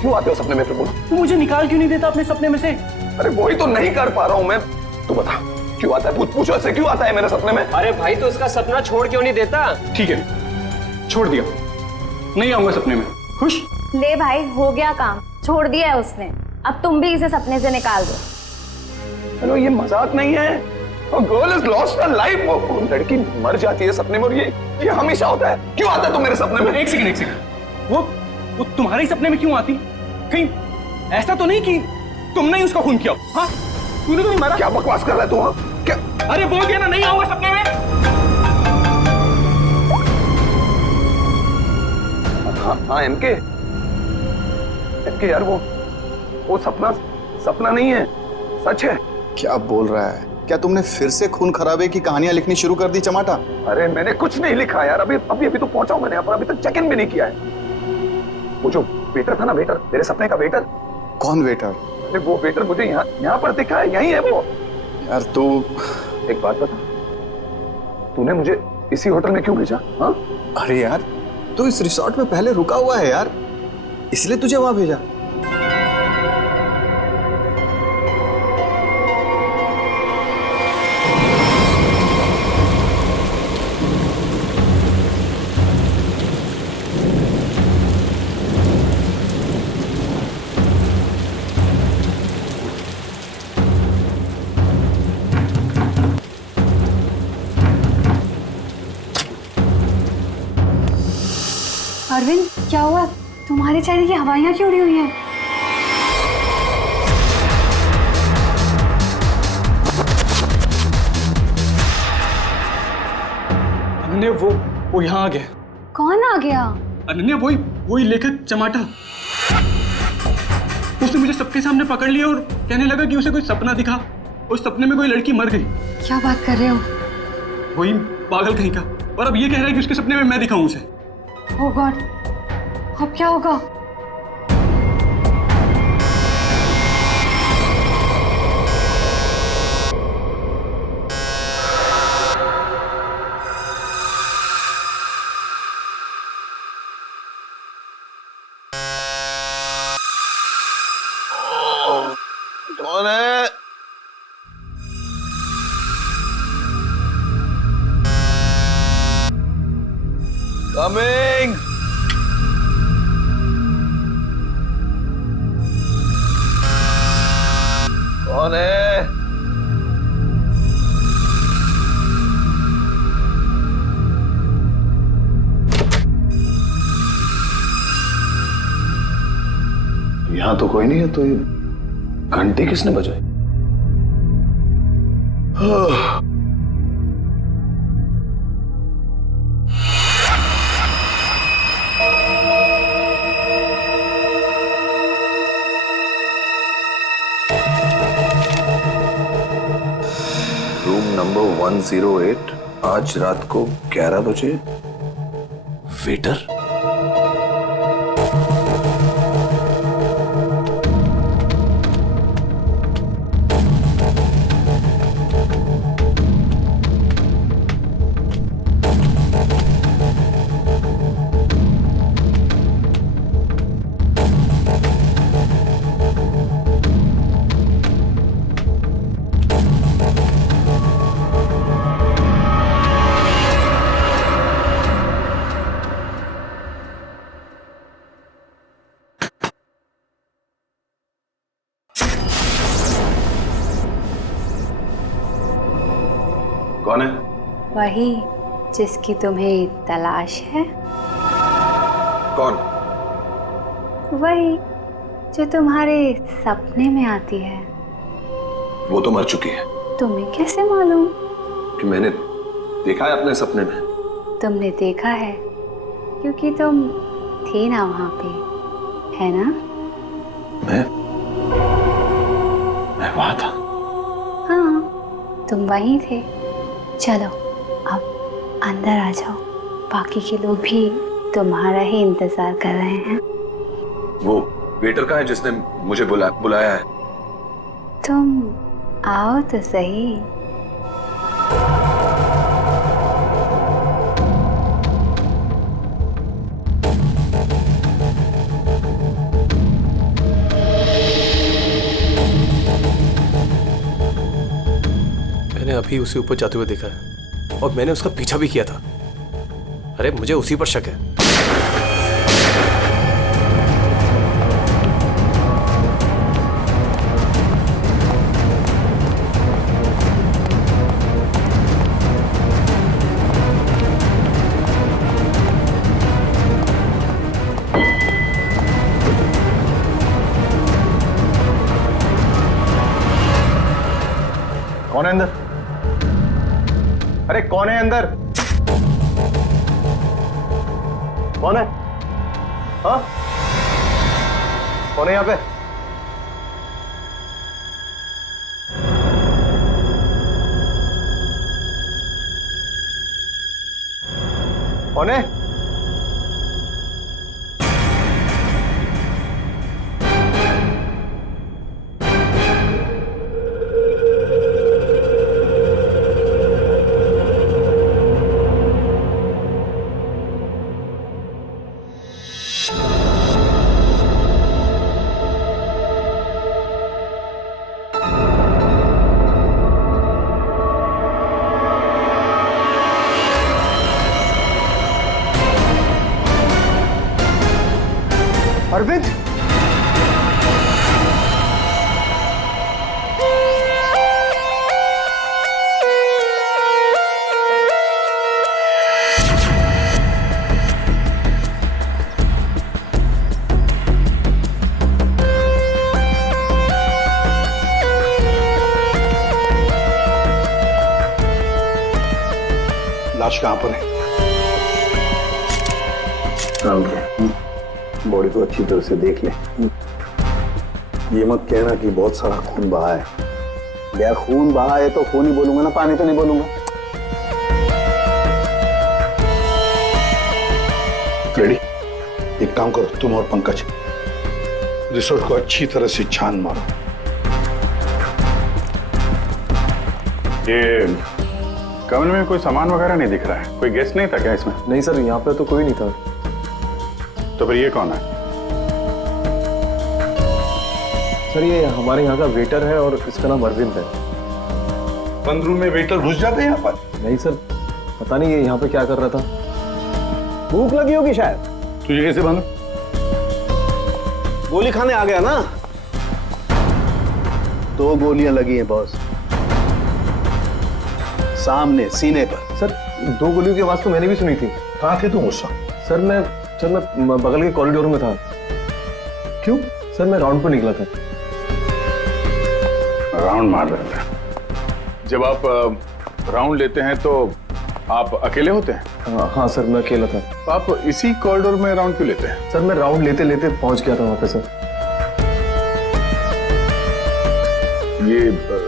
क्यों आते हो सपने में? बोलो, तू मुझे निकाल क्यों नहीं देता अपने सपने में से? अरे वही तो नहीं कर पा रहा हूं मैं, तू बता क्यों आता है? पूछो ऐसे क्यों आता है मेरे सपने में? अरे भाई, तो उसका सपना छोड़ क्यों नहीं देता? ठीक है, छोड़ दिया, नहीं आऊंगा सपने में। खुश? ले भाई, हो गया काम, छोड़ दिया है उसने, अब तुम भी इसे सपने से निकाल दो। हेलो, ये मजाक नहीं है, girl is lost her life, वो लड़की मर जाती है सपने में, और ये हमेशा होता है। क्यों आता है तुम मेरे सपने में? एक सेकंड, वो तुम्हारे सपने में क्यों आती? कहीं ऐसा तो नहीं कि तुमने ही उसका खून किया? हाँ, तूने तो नहीं मारा। क्या बकवास कर रहा है तू? हाँ क्या? अरे बोल दिया ना, नहीं आऊंगा सपने में। हाँ एमके यार, वो सपना नहीं है, सच है। क्या बोल रहा है? क्या तुमने फिर से खून खराबे की कहानियां लिखनी शुरू कर दी चमाटा? अरे मैंने कुछ नहीं लिखा यार, अभी तो पहुंचा हूं मैंने यहाँ पर, अभी तक चेक इन भी नहीं किया है। वो जो वेटर था ना, वेटर, तेरे सपने का वेटर। कौन वेटर? अरे वो वेटर मुझे यहाँ पर दिखा है, यही है वो। यार तू एक बात बता, तूने मुझे इसी होटल में क्यों भेजा? हाँ? अरे यार, तू इस रिसोर्ट में पहले रुका हुआ है यार, इसलिए तुझे वहां भेजा। अरविंद, क्या हुआ? तुम्हारे चेहरे की हवाइयां क्यों उड़ी हुई हैं? अनन्या, वो यहाँ आ गया। कौन आ गया? अनन्या, वही लेखक चमाटा। उसने मुझे सबके सामने पकड़ लिया और कहने लगा कि उसे कोई सपना दिखा, उस सपने में कोई लड़की मर गई। क्या बात कर रहे हो? वही पागल कहीं का, और अब ये कह रहा है कि उसके सपने में मैं दिखाऊं उसे। ओह गॉड, अब क्या होगा? कौन है? कमिंग। कौन है? यहां तो कोई नहीं है, तो ये घंटी किसने बजाई? रूम नंबर 108, आज रात को 11 बजे। वेटर? वही जिसकी तुम्हें तलाश है। कौन? वही जो तुम्हारे सपने में आती है। वो तो मर चुकी है। तुम्हें कैसे मालूम? कि मैंने देखा है अपने सपने में। तुमने देखा है क्योंकि तुम थे ना वहां पे, है ना? मैं वहां था। हाँ, तुम वहीं थे। चलो अब अंदर आ जाओ, बाकी के लोग भी तुम्हारा ही इंतजार कर रहे हैं। वो वेटर का है जिसने मुझे बुलाया है। तुम आओ तो सही। मैंने अभी उसे ऊपर जाते हुए देखा है और मैंने उसका पीछा भी किया था। अरे मुझे उसी पर शक है। कौन है अंदर? अरे कौन है अंदर? कौन है? हाँ? कौन है यहाँ पे? कौन है? अरविंद, लाश कहां पर है? बॉडी को अच्छी तरह से देख ले। ये मत कहना कि बहुत सारा खून बहा है। यार खून बहा है तो खून ही बोलूंगा ना, पानी तो नहीं बोलूंगा। रेडी? एक काम करो, तुम और पंकज रिसोर्ट को अच्छी तरह से छान मारो। ये कमरे में कोई सामान वगैरह नहीं दिख रहा है। कोई गेस्ट नहीं था क्या इसमें? नहीं सर, यहाँ पे तो कोई नहीं था। तो फिर ये कौन है? सर ये हमारे यहाँ का वेटर है और इसका नाम अरविंद है। बंद रूम में वेटर घुस जाते हैं यहाँ पर? नहीं सर, पता नहीं ये यहाँ पे क्या कर रहा था। भूख लगी होगी शायद। तुझे कैसे मालूम? गोली खाने आ गया ना। 2 गोलियां लगी हैं बॉस, सामने सीने पर। सर 2 गोलियों की आवाज तो मैंने भी सुनी थी। कहाँ थे तुम उस वक्त? सर मैं बगल के कॉरिडोर में था। क्यों? सर मैं राउंड पर निकला था। राउंड मार रहे थे? जब आप राउंड लेते हैं तो आप अकेले होते हैं? हाँ सर, मैं अकेला था। तो आप इसी कॉरिडोर में राउंड क्यों लेते हैं? सर मैं राउंड लेते लेते पहुंच गया था वहां पे सर। ये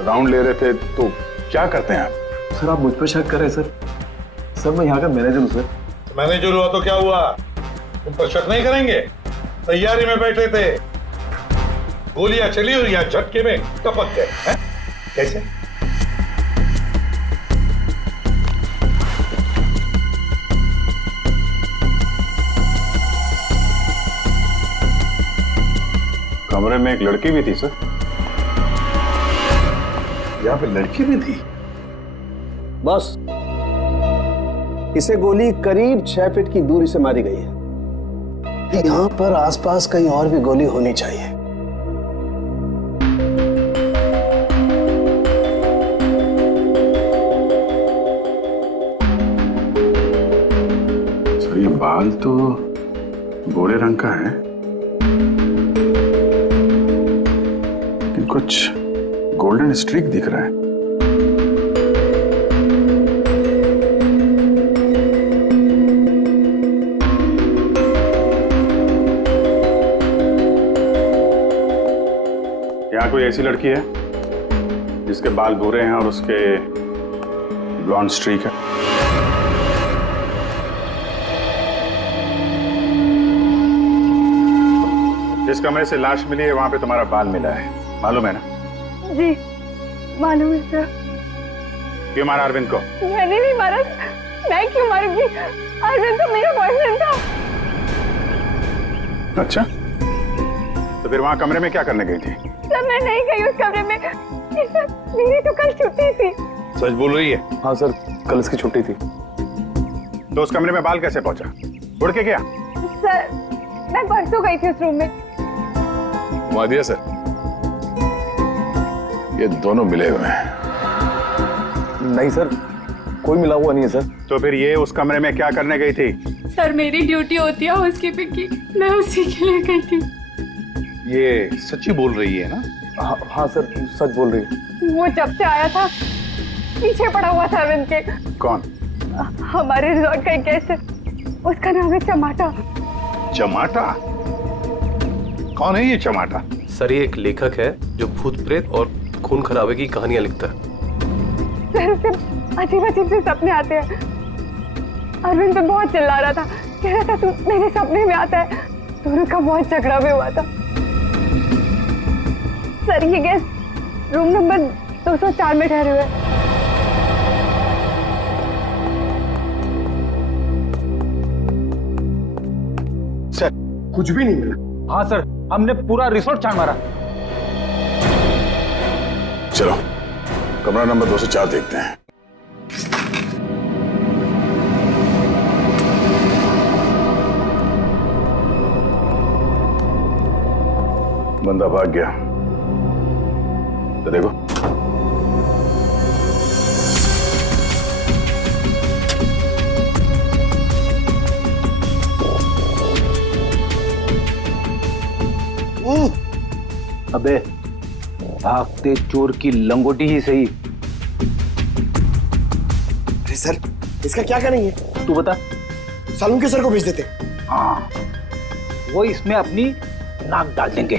राउंड ले रहे थे तो क्या करते हैं आप? सर आप मुझ पर शक कर रहे हैं सर? सर मैं यहाँ का मैनेजर हूँ सर। मैनेजर हुआ तो क्या हुआ? तुम पर शक नहीं करेंगे? तैयारी में बैठे थे, गोलियां चली और यहाँ झटके में टपक गए हैं? कैसे? कमरे में एक लड़की भी थी सर। यहाँ पे लड़की भी थी? बस इसे गोली करीब 6 फीट की दूरी से मारी गई है। यहाँ पर आसपास कहीं और भी गोली होनी चाहिए। सर ये बाल तो गोरे रंग का है, लेकिन कुछ गोल्डन स्ट्रीक दिख रहा है। यहाँ कोई ऐसी लड़की है जिसके बाल गोरे हैं और उसके ब्लॉन्ड स्ट्रीक है? जिस कमरे से लाश मिली है वहां पे तुम्हारा बाल मिला है, मालूम है ना? जी मालूम है सर। क्यों मारा अरविंद को? मैंने नहीं मारा। मैं क्यों मारूंगी? अरविंद तो मेरा बॉयफ्रेंड था। अच्छा, तो फिर वहां कमरे में क्या करने गई थी? सर मैं नहीं गई उस कमरे में। सर मेरी तो कल छुट्टी थी। सच बोल रही है? हाँ सर, कल इसकी छुट्टी थी। तो उस कमरे में बाल कैसे पहुंचा? उड़ के गया? सर मैं परसों गई थी उस रूम में। मादिया सर, ये दोनों मिले हुए हैं। नहीं सर, कोई मिला हुआ नहीं है सर। तो फिर ये उस कमरे में क्या करने गई थी? सर मेरी ड्यूटी होती है हाउसकीपिंग की, मैं उसी के लिए गई थी। ये सच्ची बोल रही है ना? हाँ सर, सच बोल रही है। वो जब से आया था पीछे पड़ा हुआ था अरविंद के। कौन? हमारे रिजॉर्ट का एक गेस्ट है, उसका नाम है चमाटा। चमाटा? कौन है ये चमाटा? सर ये एक लेखक है जो भूत प्रेत और खून खराबे की कहानियां लिखता है। सर उसे अजीब अजीब से सपने आते हैं। अरविंद पे बहुत चिल्ला रहा था, कह रहा था तू मेरे सपने में आता है। दोनों का बहुत झगड़ा भी हुआ था। सर ये गेस्ट रूम नंबर 204 में ठहरे हुए। सर कुछ भी नहीं मिला। हाँ सर, हमने पूरा रिसोर्ट छान मारा। चलो कमरा नंबर 204 देखते हैं। बंदा भाग गया, तो देखो। अबे भागते चोर की लंगोटी ही सही। अरे सर इसका क्या करेंगे? तू बता। सालून के सर को भेज देते। हाँ वो इसमें अपनी नाक डाल देंगे।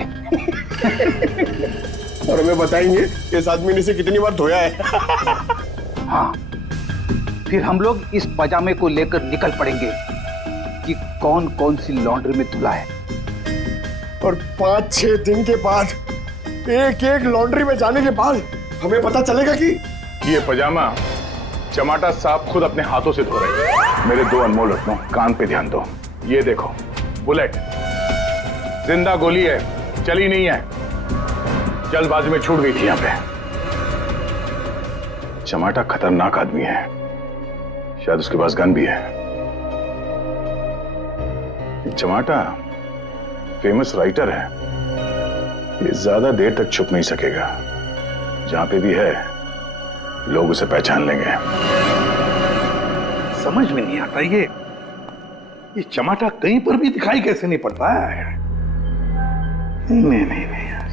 और हमें बताएंगे इस आदमी ने इसे कितनी बार धोया है। हाँ फिर हम लोग इस पजामे को लेकर निकल पड़ेंगे कि कौन कौन सी लॉन्ड्री में धुला है। और 5-6 दिन के बाद एक एक लॉन्ड्री में जाने के बाद हमें पता चलेगा कि ये पजामा चमाटा साहब खुद अपने हाथों से धो रहे हैं। मेरे 2 अनमोल रत्नों, कान पे ध्यान दो। ये देखो बुलेट, जिंदा गोली है, चली नहीं है, जल्दबाजी में छूट गई थी यहां पे। चमाटा खतरनाक आदमी है, शायद उसके पास गन भी है। चमाटा फेमस राइटर है, ये ज्यादा देर तक छुप नहीं सकेगा। जहां पे भी है लोग उसे पहचान लेंगे। समझ में नहीं आता ये चमाटा कहीं पर भी दिखाई कैसे नहीं पड़ता है। नहीं यार।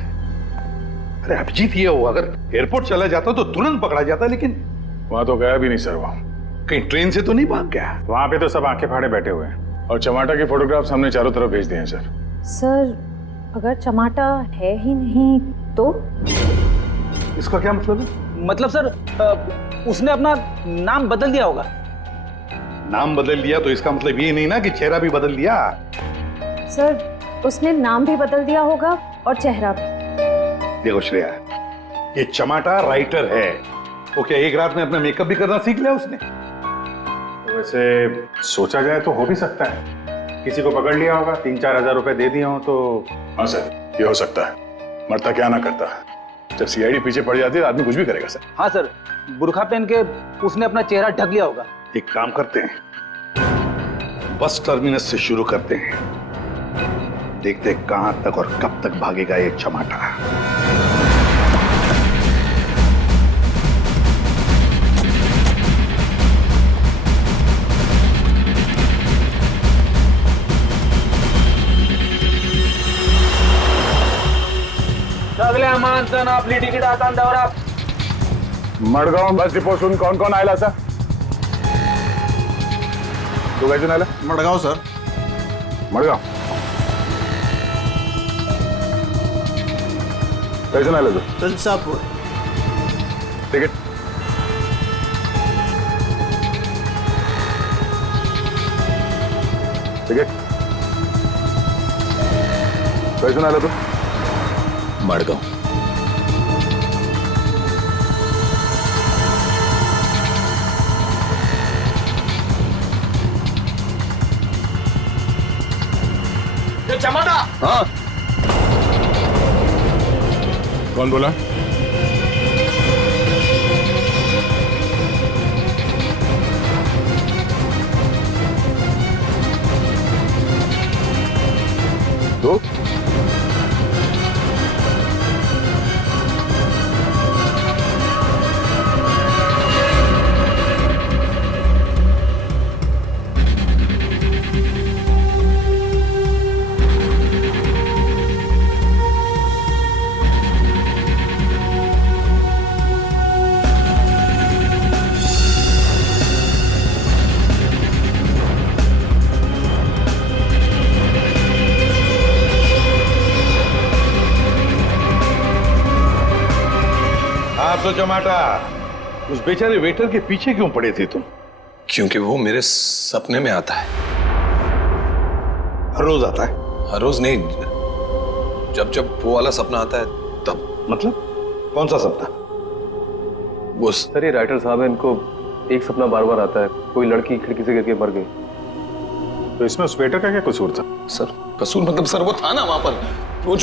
अरे अभिजीत ये हो, अगर एयरपोर्ट चला जाता तो तुरंत पकड़ा जाता, लेकिन वहां तो गया भी नहीं सर। वो कहीं ट्रेन से तो नहीं भाग गया? वहां पे तो सब आंखें फाड़े बैठे हुए हैं और चमाटा के फोटोग्राफ्स हमने चारों तरफ भेज दिए हैं सर। सर अगर चमाटा है ही नहीं तो? इसका क्या मतलब है? मतलब सर उसने अपना नाम बदल दिया होगा। नाम बदल दिया तो इसका मतलब ये नहीं ना कि चेहरा भी बदल दिया। सर उसने नाम भी बदल दिया होगा और चेहरा भी। देखो श्रेया, ये चमाटा राइटर है, वो क्या एक रात में अपना मेकअप भी करना सीख लिया उसने? तो वैसे सोचा जाए तो हो भी सकता है, किसी को पकड़ लिया होगा, 3-4 हजार रुपए दे दिए हो तो। हाँ सर, ये हो सकता है। मरता क्या ना करता, जब सीआईडी पीछे पड़ जाती है आदमी कुछ भी करेगा सर। हाँ सर, बुर्खा पहन के उसने अपना चेहरा ढक लिया होगा। एक काम करते हैं, बस टर्मिनस से शुरू करते हैं, देखते हैं कहां तक और कब तक भागेगा ये चमाटा। माणसं आपली तिकीट खांद्यावर मडगाव बस डिपोसून कोण कोण आयला सर? तू काय आला? मडगाव सर. मडगाव कैसून आला तू? तुलसापूर. तिकीट तिकीट कैसून आला तू? मडगाव. चमाटा. हाँ. कौन बोला? तो आप तो चमाटा उस बेचारे वेटर के पीछे क्यों पड़े थे तुम? क्योंकि वो मेरे सपने में आता है. हर रोज आता है? हर रोज नहीं, जब जब वो वाला सपना आता है तब. मतलब कौन सा सपना? वो सर ये राइटर साहब है, इनको एक सपना बार बार आता है, कोई लड़की खिड़की से गिर के मर गई. तो इसमें उस वेटर का क्या कसूर था? सर कसूर मतलब सर वो था ना वहां पर, वो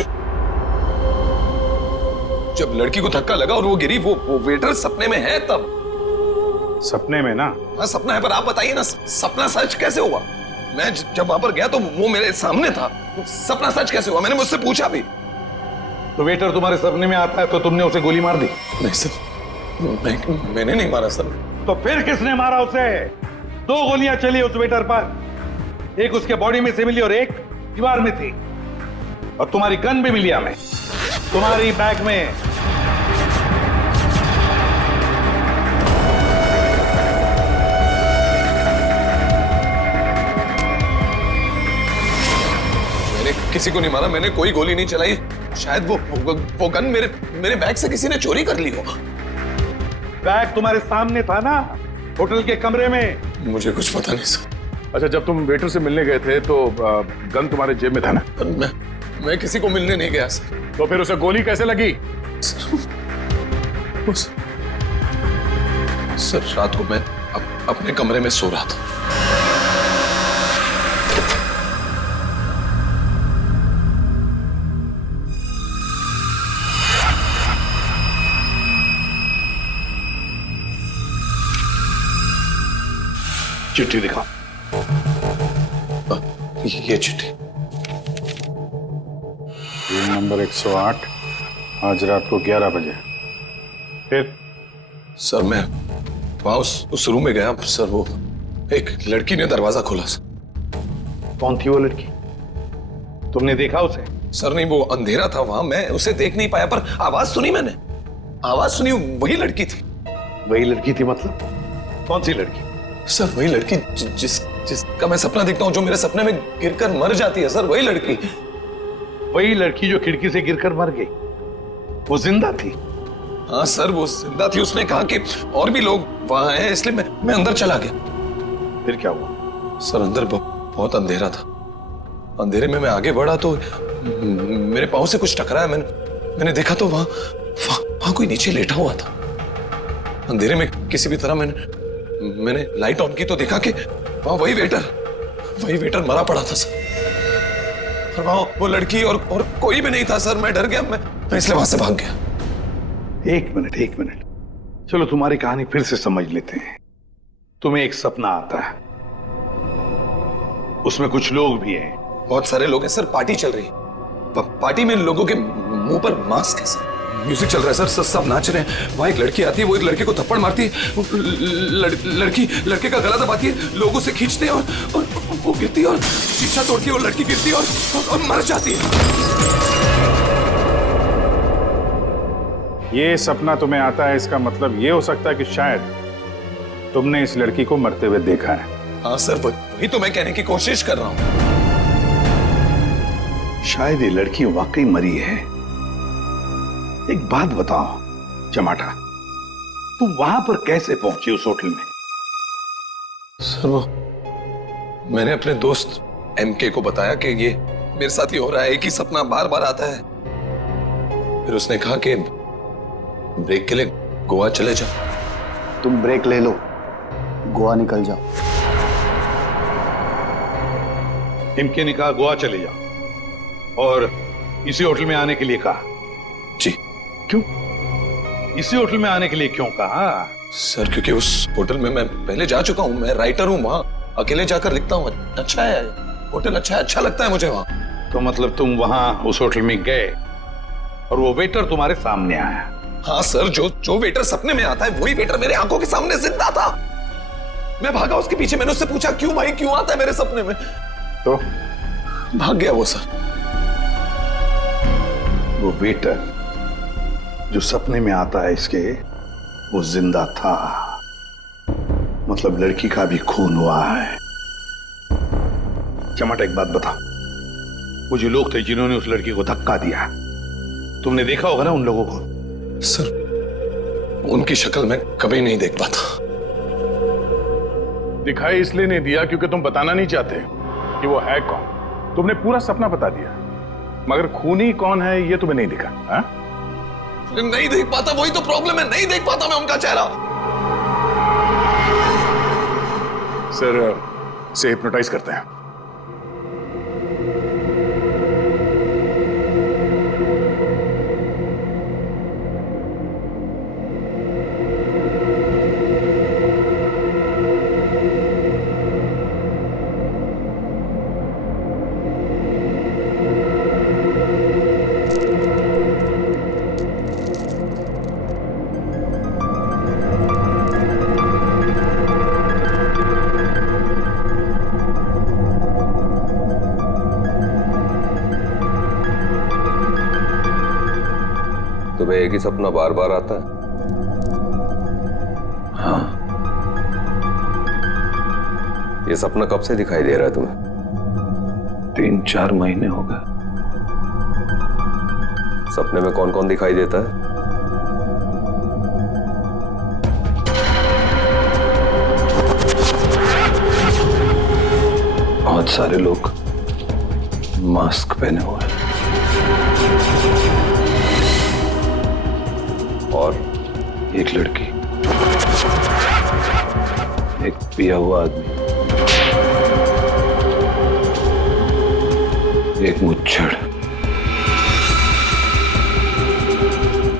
जब लड़की को धक्का लगा और वो गिरी, वो वेटर सपने में है तब. सपने में ना? हाँ सपना है, पर आप बताइए ना सपना सच कैसे हुआ? मैं जब वहां पर गया तो वो मेरे सामने था. सपना सच कैसे हुआ? मैंने मुझसे पूछा भी. तो वेटर तुम्हारे सपने में आता है तो तुमने उसे गोली मार दी? नहीं सर, मैंने नहीं मारा सर. तो फिर किसने मारा उसे? 2 गोलियां चली उस वेटर पर, एक उसके बॉडी में से मिली और एक दीवार में थी. और तुम्हारी गन भी मिली हमें तुम्हारी बैग में. मैंने किसी को नहीं मारा, मैंने कोई गोली नहीं चलाई. शायद वो गन मेरे बैग से किसी ने चोरी कर ली हो. बैग तुम्हारे सामने था ना, होटल के कमरे में. मुझे कुछ पता नहीं सर. अच्छा, जब तुम वेटर से मिलने गए थे तो गन तुम्हारे जेब में था ना? मैं किसी को मिलने नहीं गया सर. तो फिर उसे गोली कैसे लगी? सर रात को मैं अपने कमरे में सो रहा था. चिट्ठी दिखाओ. ये चिट्ठी. रूम नंबर 108, आज रात को 11 बजे. फिर? सर मैं वहां उस रूम में गया सर. वो एक लड़की ने दरवाजा खोला सर. कौन थी वो लड़की? तुमने देखा उसे? सर नहीं, वो अंधेरा था वहां, मैं उसे देख नहीं पाया, पर आवाज सुनी मैंने. आवाज सुनी, वही लड़की थी. वही लड़की थी मतलब? कौन सी लड़की? सर वही लड़की जिसका मैं सपना देखता हूँ, जो मेरे सपने में गिरकर मर जाती है सर. वही लड़की. वही लड़की जो खिड़की से गिरकर मर गई, वो जिंदा थी? हाँ सर वो जिंदा थी. उसने कहा कि और भी लोग वहां हैं, इसलिए मैं अंदर चला गया. फिर क्या हुआ? सर अंदर बहुत अंधेरा था. अंधेरे में मैं आगे बढ़ा तो मेरे पांव से कुछ टकराया. मैंने देखा तो वहां कोई नीचे लेटा हुआ था. अंधेरे में किसी भी तरह मैंने लाइट ऑन की तो देखा कि वहां वही वेटर मरा पड़ा था सर. और वहां वो लड़की और कोई भी नहीं था सर. मैं डर गया, मैं इसलिए वहां से भाग गया. एक मिनट, चलो तुम्हारी कहानी फिर से समझ लेते हैं. तुम्हें एक सपना आता है, उसमें कुछ लोग भी हैं. बहुत सारे लोग हैं सर. पार्टी चल रही है. पार्टी में लोगों के मुंह पर मास्क है सर. म्यूजिक चल रहा है सर. सब नाच रहे हैं. वहां एक लड़की आती है, वो एक लड़के को थप्पड़ मारती है. लड़की लड़के का गला दबाती है, लोगों से खींचते हैं और वो गिरती है और शीशा तोड़ती है और लड़की गिरती है और मर जाती है. ये सपना तुम्हें आता है, इसका मतलब ये हो सकता है कि शायद तुमने इस लड़की को मरते हुए देखा है। हाँ सर, वही तो मैं कहने की कोशिश कर रहा हूं। शायद ये लड़की वाकई मरी है। एक बात बताओ चमाटा, तुम वहां पर कैसे पहुंचे उस होटल में? सर वो मैंने अपने दोस्त एमके को बताया कि ये मेरे साथ ही हो रहा है, एक ही सपना बार बार आता है। फिर उसने कहा कि ब्रेक के लिए गोवा चले जाओ। तुम ब्रेक ले लो, गोवा निकल जाओ। इनके ने कहा गोवा चले जाओ और इसी होटल में आने के लिए कहा? जी। क्यों इसी होटल में आने के लिए क्यों कहा? सर क्योंकि उस होटल में मैं पहले जा चुका हूं, मैं राइटर हूं, वहां अकेले जाकर लिखता हूं। अच्छा है होटल, अच्छा लगता है मुझे वहां। तो मतलब तुम वहां उस होटल में गए और वो वेटर तुम्हारे सामने आया? हाँ सर, जो वेटर सपने में आता है वही वेटर मेरे आंखों के सामने जिंदा था। मैं भागा उसके पीछे, मैंने उससे पूछा क्यों भाई, क्यों आता है मेरे सपने में? तो भाग गया वो सर। वो वेटर जो सपने में आता है इसके, वो जिंदा था। मतलब लड़की का भी खून हुआ है। चमाटा एक बात बता, वो जो लोग थे जिन्होंने उस लड़की को धक्का दिया, तुमने देखा होगा ना उन लोगों को? सर उनकी शक्ल मैं कभी नहीं देख पाता। दिखाई इसलिए नहीं दिया क्योंकि तुम बताना नहीं चाहते कि वो है कौन। तुमने पूरा सपना बता दिया, मगर खूनी कौन है ये तुम्हें नहीं दिखा। हा? नहीं देख पाता, वही तो प्रॉब्लम है, नहीं देख पाता मैं उनका चेहरा। सर से हिप्नोटाइज करते हैं। तुम्हें एक ही सपना बार बार आता है? हाँ। ये सपना कब से दिखाई दे रहा है तुम्हें? 3-4 महीने हो गए। सपने में कौन कौन दिखाई देता है? बहुत सारे लोग मास्क पहने हुए हैं। और एक लड़की, एक पिया हुआ आदमी, एक मुच्छड़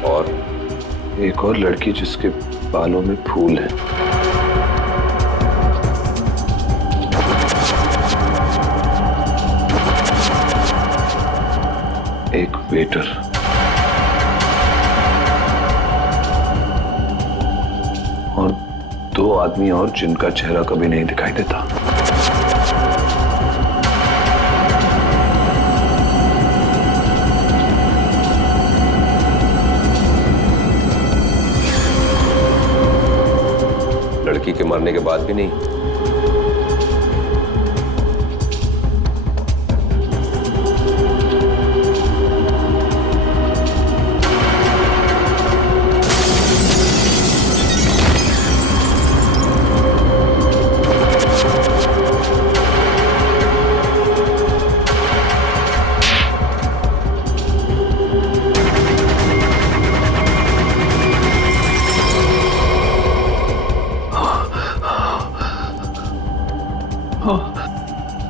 और एक और लड़की जिसके बालों में फूल हैं। एक वेटर, और 2 आदमी और जिनका चेहरा कभी नहीं दिखाई देता। लड़की के मरने के बाद भी नहीं?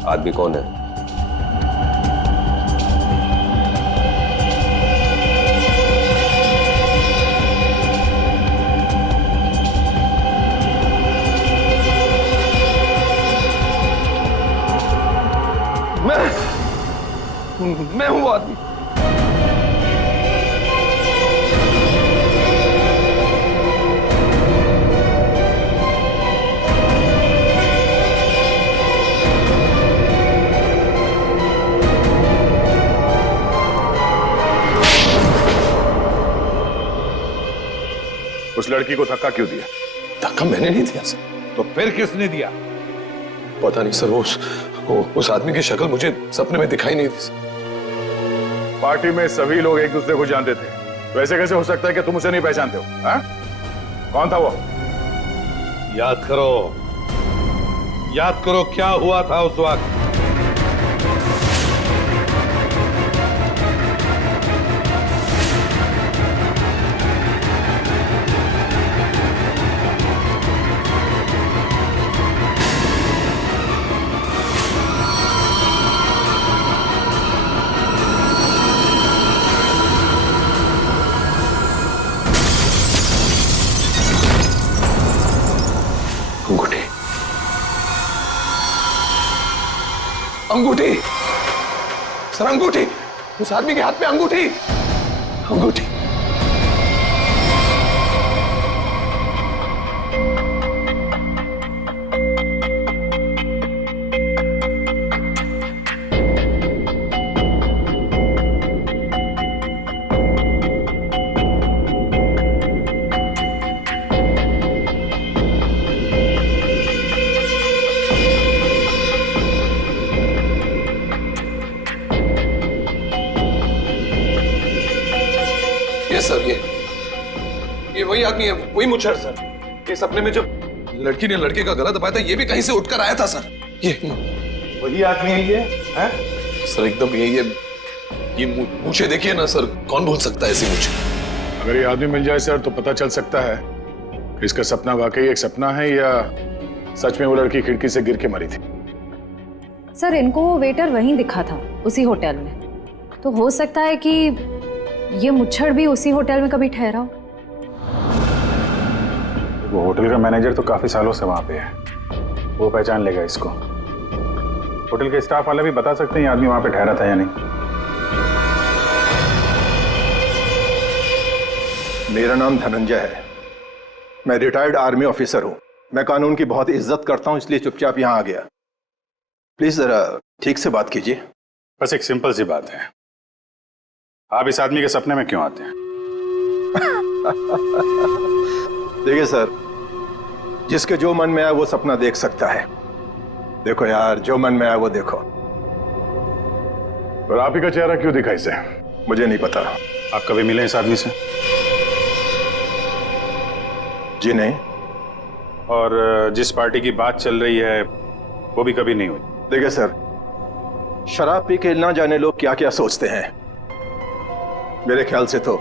आदमी कौन है? मैं हूं वो आदमी। उस लड़की को धक्का क्यों दिया? धक्का मैंने नहीं दिया सर। तो फिर किसने दिया? पता नहीं सर, उस आदमी की शक्ल मुझे सपने में दिखाई नहीं दी सर। पार्टी में सभी लोग एक दूसरे को जानते थे, वैसे कैसे हो सकता है कि तुम उसे नहीं पहचानते हो? हा? कौन था वो? याद करो क्या हुआ था उस वक्त। अंगूठी सर, अंगूठी। उस आदमी के हाथ में अंगूठी। अंगूठी। सर ये वही आदमी है, वही मुच्छर सर। ये सपने में जब लड़की ने लड़के का गला दबाया था, ये भी कहीं से उठकर आया था सर। ये वही आदमी है ये? है? सर एकदम ये मूछे देखिए ना सर, कौन भूल सकता है ऐसी मूछे? अगर ये आदमी मिल जाए सर तो पता चल सकता है कि इसका सपना वाकई एक सपना है या सच में वो लड़की खिड़की से गिर के मरी थी। सर इनको वो वेटर वहीं दिखा था, उसी होटल में। तो हो सकता है कि ये मुच्छड़ भी उसी होटल में कभी ठहरा हो। वो होटल का मैनेजर तो काफी सालों से वहां पे है, वो पहचान लेगा इसको। होटल के स्टाफ वाले भी बता सकते हैं ये आदमी वहां पे ठहरा था या नहीं। मेरा नाम धनंजय है, मैं रिटायर्ड आर्मी ऑफिसर हूं। मैं कानून की बहुत इज्जत करता हूं, इसलिए चुपचाप यहां आ गया। प्लीज जरा ठीक से बात कीजिए। बस एक सिंपल सी बात है, आप इस आदमी के सपने में क्यों आते हैं? देखिए सर, जिसके जो मन में आए वो सपना देख सकता है। देखो यार, जो मन में आए वो देखो। और आप ही का चेहरा क्यों दिखा इसे? मुझे नहीं पता। आप कभी मिले इस आदमी से? जी नहीं। और जिस पार्टी की बात चल रही है वो भी कभी नहीं हुई? देखिए सर, शराब पी के ना जाने लोग क्या क्या सोचते हैं। मेरे ख्याल से तो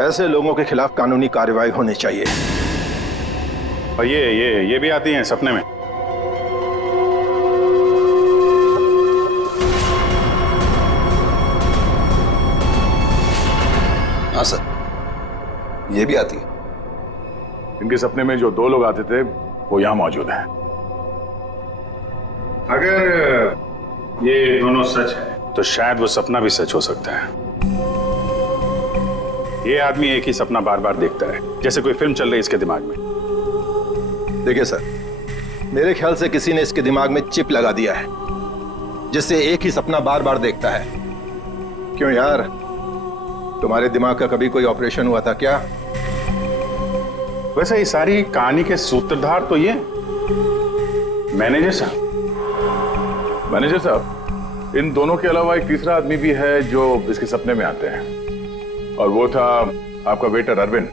ऐसे लोगों के खिलाफ कानूनी कार्रवाई होनी चाहिए। और ये भी आती हैं सपने में? हाँ सर, ये भी आती है। इनके सपने में जो दो लोग आते थे वो यहां मौजूद हैं। अगर ये दोनों सच है तो शायद वो सपना भी सच हो सकता है। ये आदमी एक ही सपना बार बार देखता है, जैसे कोई फिल्म चल रही है इसके दिमाग में। देखिए सर, मेरे ख्याल से किसी ने इसके दिमाग में चिप लगा दिया है, जिससे एक ही सपना बार बार देखता है। क्यों यार, तुम्हारे दिमाग का कभी कोई ऑपरेशन हुआ था क्या? वैसे ये सारी कहानी के सूत्रधार तो ये मैनेजर साहब। मैनेजर साहब, इन दोनों के अलावा एक तीसरा आदमी भी है जो इसके सपने में आते हैं, और वो था आपका वेटर अरविंद।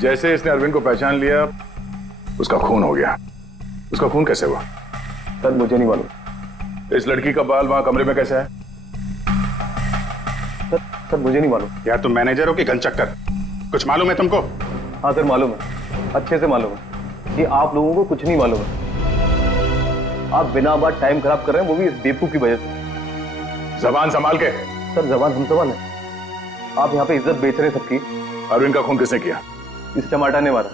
जैसे इसने अरविंद को पहचान लिया, उसका खून हो गया। उसका खून कैसे हुआ? सर मुझे नहीं मालूम। इस लड़की का बाल वहां कमरे में कैसे है? सर मुझे नहीं मालूम। यार तुम मैनेजर हो कि घनचक्कर, कुछ मालूम है तुमको? हाँ सर मालूम है, अच्छे से मालूम है कि आप लोगों को कुछ नहीं मालूम है। आप बिना बात टाइम खराब कर रहे हैं, वो भी इस बेवकूफ की वजह से। जबान संभाल के। सर जबान हम संभाल है, आप यहाँ पे इज्जत बेच रहे हैं सबकी। अरविंद का खून किसने किया? इस टमाटर ने मारा।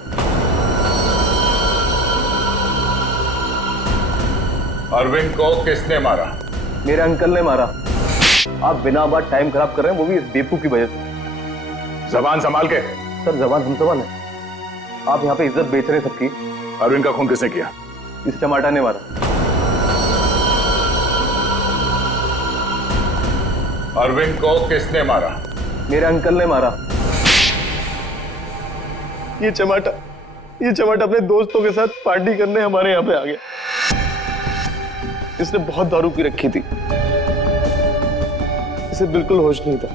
अरविंद को किसने मारा? मेरे अंकल ने मारा। आप बिना बात टाइम खराब कर रहे हैं, वो भी इस बेवकूफ की वजह से। जबान संभाल के। सर जबान हम संभाल है, आप यहाँ पे इज्जत बेच रहे हैं सबकी। अरविंद का खून किसने किया? इस टमाटर ने मारा। अरविंद को किसने मारा? मेरे अंकल ने मारा। ये चमाटा अपने दोस्तों के साथ पार्टी करने हमारे यहाँ पे आ गया। इसने बहुत दारू पी रखी थी, इसे बिल्कुल होश नहीं था।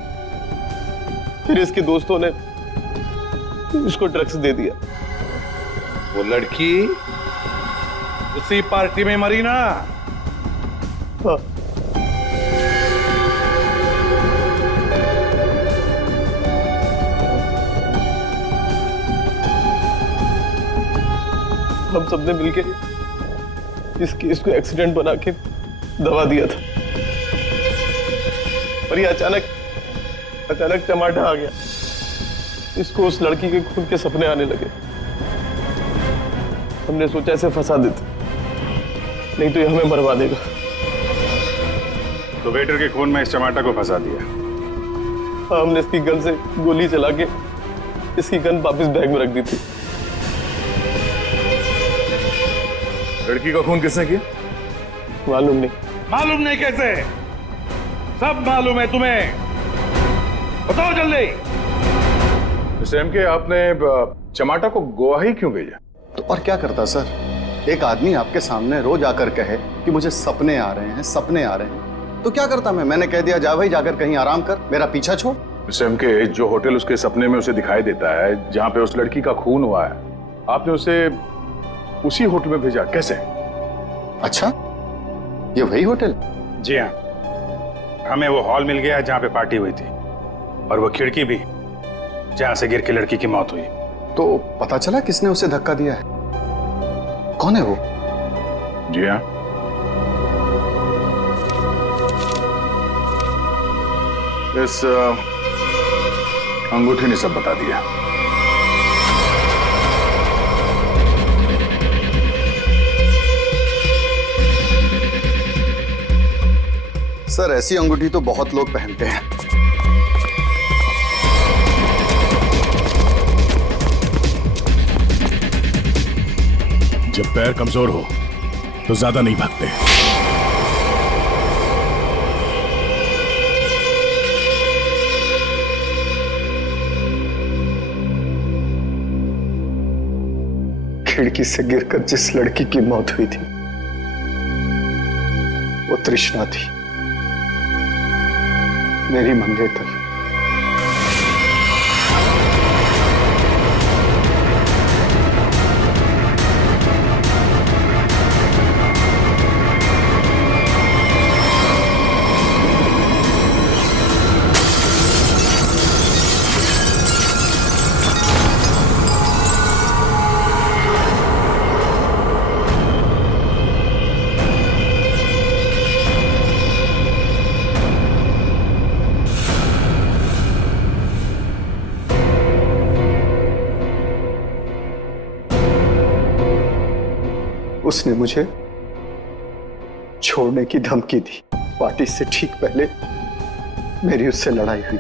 फिर इसके दोस्तों ने इसको ड्रग्स दे दिया। वो लड़की उसी पार्टी में मरी ना? हाँ। हम सबने मिलके इस केस को एक्सीडेंट बना के दबा दिया था, पर ये अचानक चमाटा आ गया। इसको उस लड़की के खून के सपने आने लगे। हमने सोचा इसे फंसा देते, नहीं तो ये हमें मरवा देगा। तो वेटर के खून में इस चमाटा को फंसा दिया। हाँ, हमने इसकी गन से गोली चला के इसकी गन वापस बैग में रख दी थी। लड़की का खून किसने किया? मालूम नहीं। मालूम नहीं कैसे? सब मालूम है तुम्हें, बताओ जल्दी। सैम के आपने चमाटा को गोवा ही क्यों भेजा? तो और क्या करता सर? एक आदमी आपके सामने रोज आकर कहे कि मुझे सपने आ रहे हैं, सपने आ रहे हैं, तो क्या करता मैंने कह दिया जा भाई जाकर कहीं आराम कर, मेरा पीछा छोड़। सैम के जो होटल उसके सपने में उसे दिखाई देता है, जहां पे उस लड़की का खून हुआ है, आपने उसे उसी होटल में भेजा, कैसे? अच्छा, ये वही होटल? जी हाँ, हमें वो हॉल मिल गया जहां पे पार्टी हुई थी, और वो खिड़की भी जहां से गिर के लड़की की मौत हुई। तो पता चला किसने उसे धक्का दिया है? कौन है वो? जी हाँ, इस अंगूठी ने सब बता दिया। सर, ऐसी अंगूठी तो बहुत लोग पहनते हैं। जब पैर कमजोर हो तो ज्यादा नहीं भागते। खिड़की से गिरकर जिस लड़की की मौत हुई थी वो तृष्णा थी, मेरी मंगेतर। उसने मुझे छोड़ने की धमकी दी। पार्टी से ठीक पहले मेरी उससे लड़ाई हुई।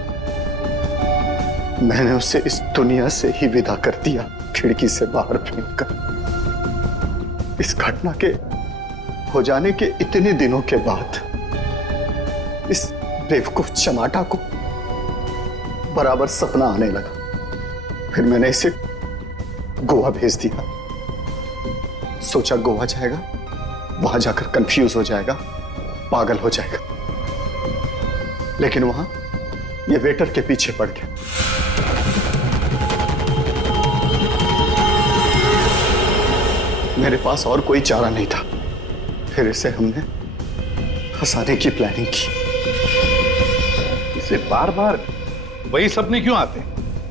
मैंने उसे इस दुनिया से ही विदा कर दिया, खिड़की से बाहर फेंककर। इस घटना के हो जाने के इतने दिनों के बाद इस बेवकूफ चमाटा को बराबर सपना आने लगा। फिर मैंने इसे गोवा भेज दिया। सोचा गोवा जाएगा, वहां जाकर कंफ्यूज हो जाएगा, पागल हो जाएगा, लेकिन वहां ये वेटर के पीछे पड़ गया। मेरे पास और कोई चारा नहीं था। फिर इसे हमने फंसाने की प्लानिंग की। इसे बार बार वही सपने क्यों आते हैं?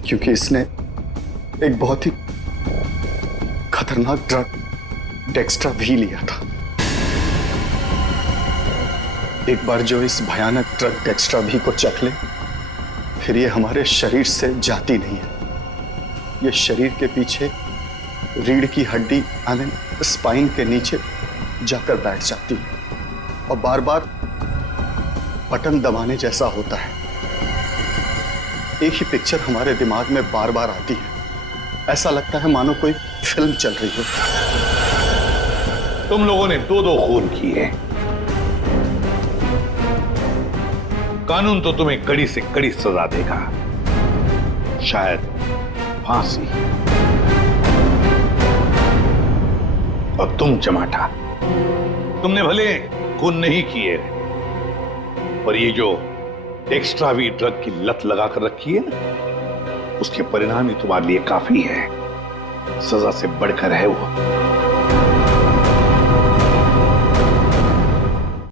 क्योंकि इसने एक बहुत ही खतरनाक ड्रग डेक्स्ट्रा भी लिया था। एक बार जो इस भयानक ड्रग डेक्स्ट्रा भी को चख ले, फिर ये हमारे शरीर से जाती नहीं है। ये शरीर के पीछे रीढ़ की हड्डी यानी स्पाइन के नीचे जाकर बैठ जाती है और बार बार बटन दबाने जैसा होता है। एक ही पिक्चर हमारे दिमाग में बार बार आती है। ऐसा लगता है मानो कोई फिल्म चल रही हो। तुम लोगों ने 2-2 खून किए। कानून तो तुम्हें कड़ी से कड़ी सजा देगा, शायद फांसी। और तुम चमाटा, तुमने भले खून नहीं किए, और ये जो एक्स्ट्रा वी ड्रग की लत लगाकर रखी है ना, उसके परिणाम ही तुम्हारे लिए काफी है। सजा से बढ़कर है वो।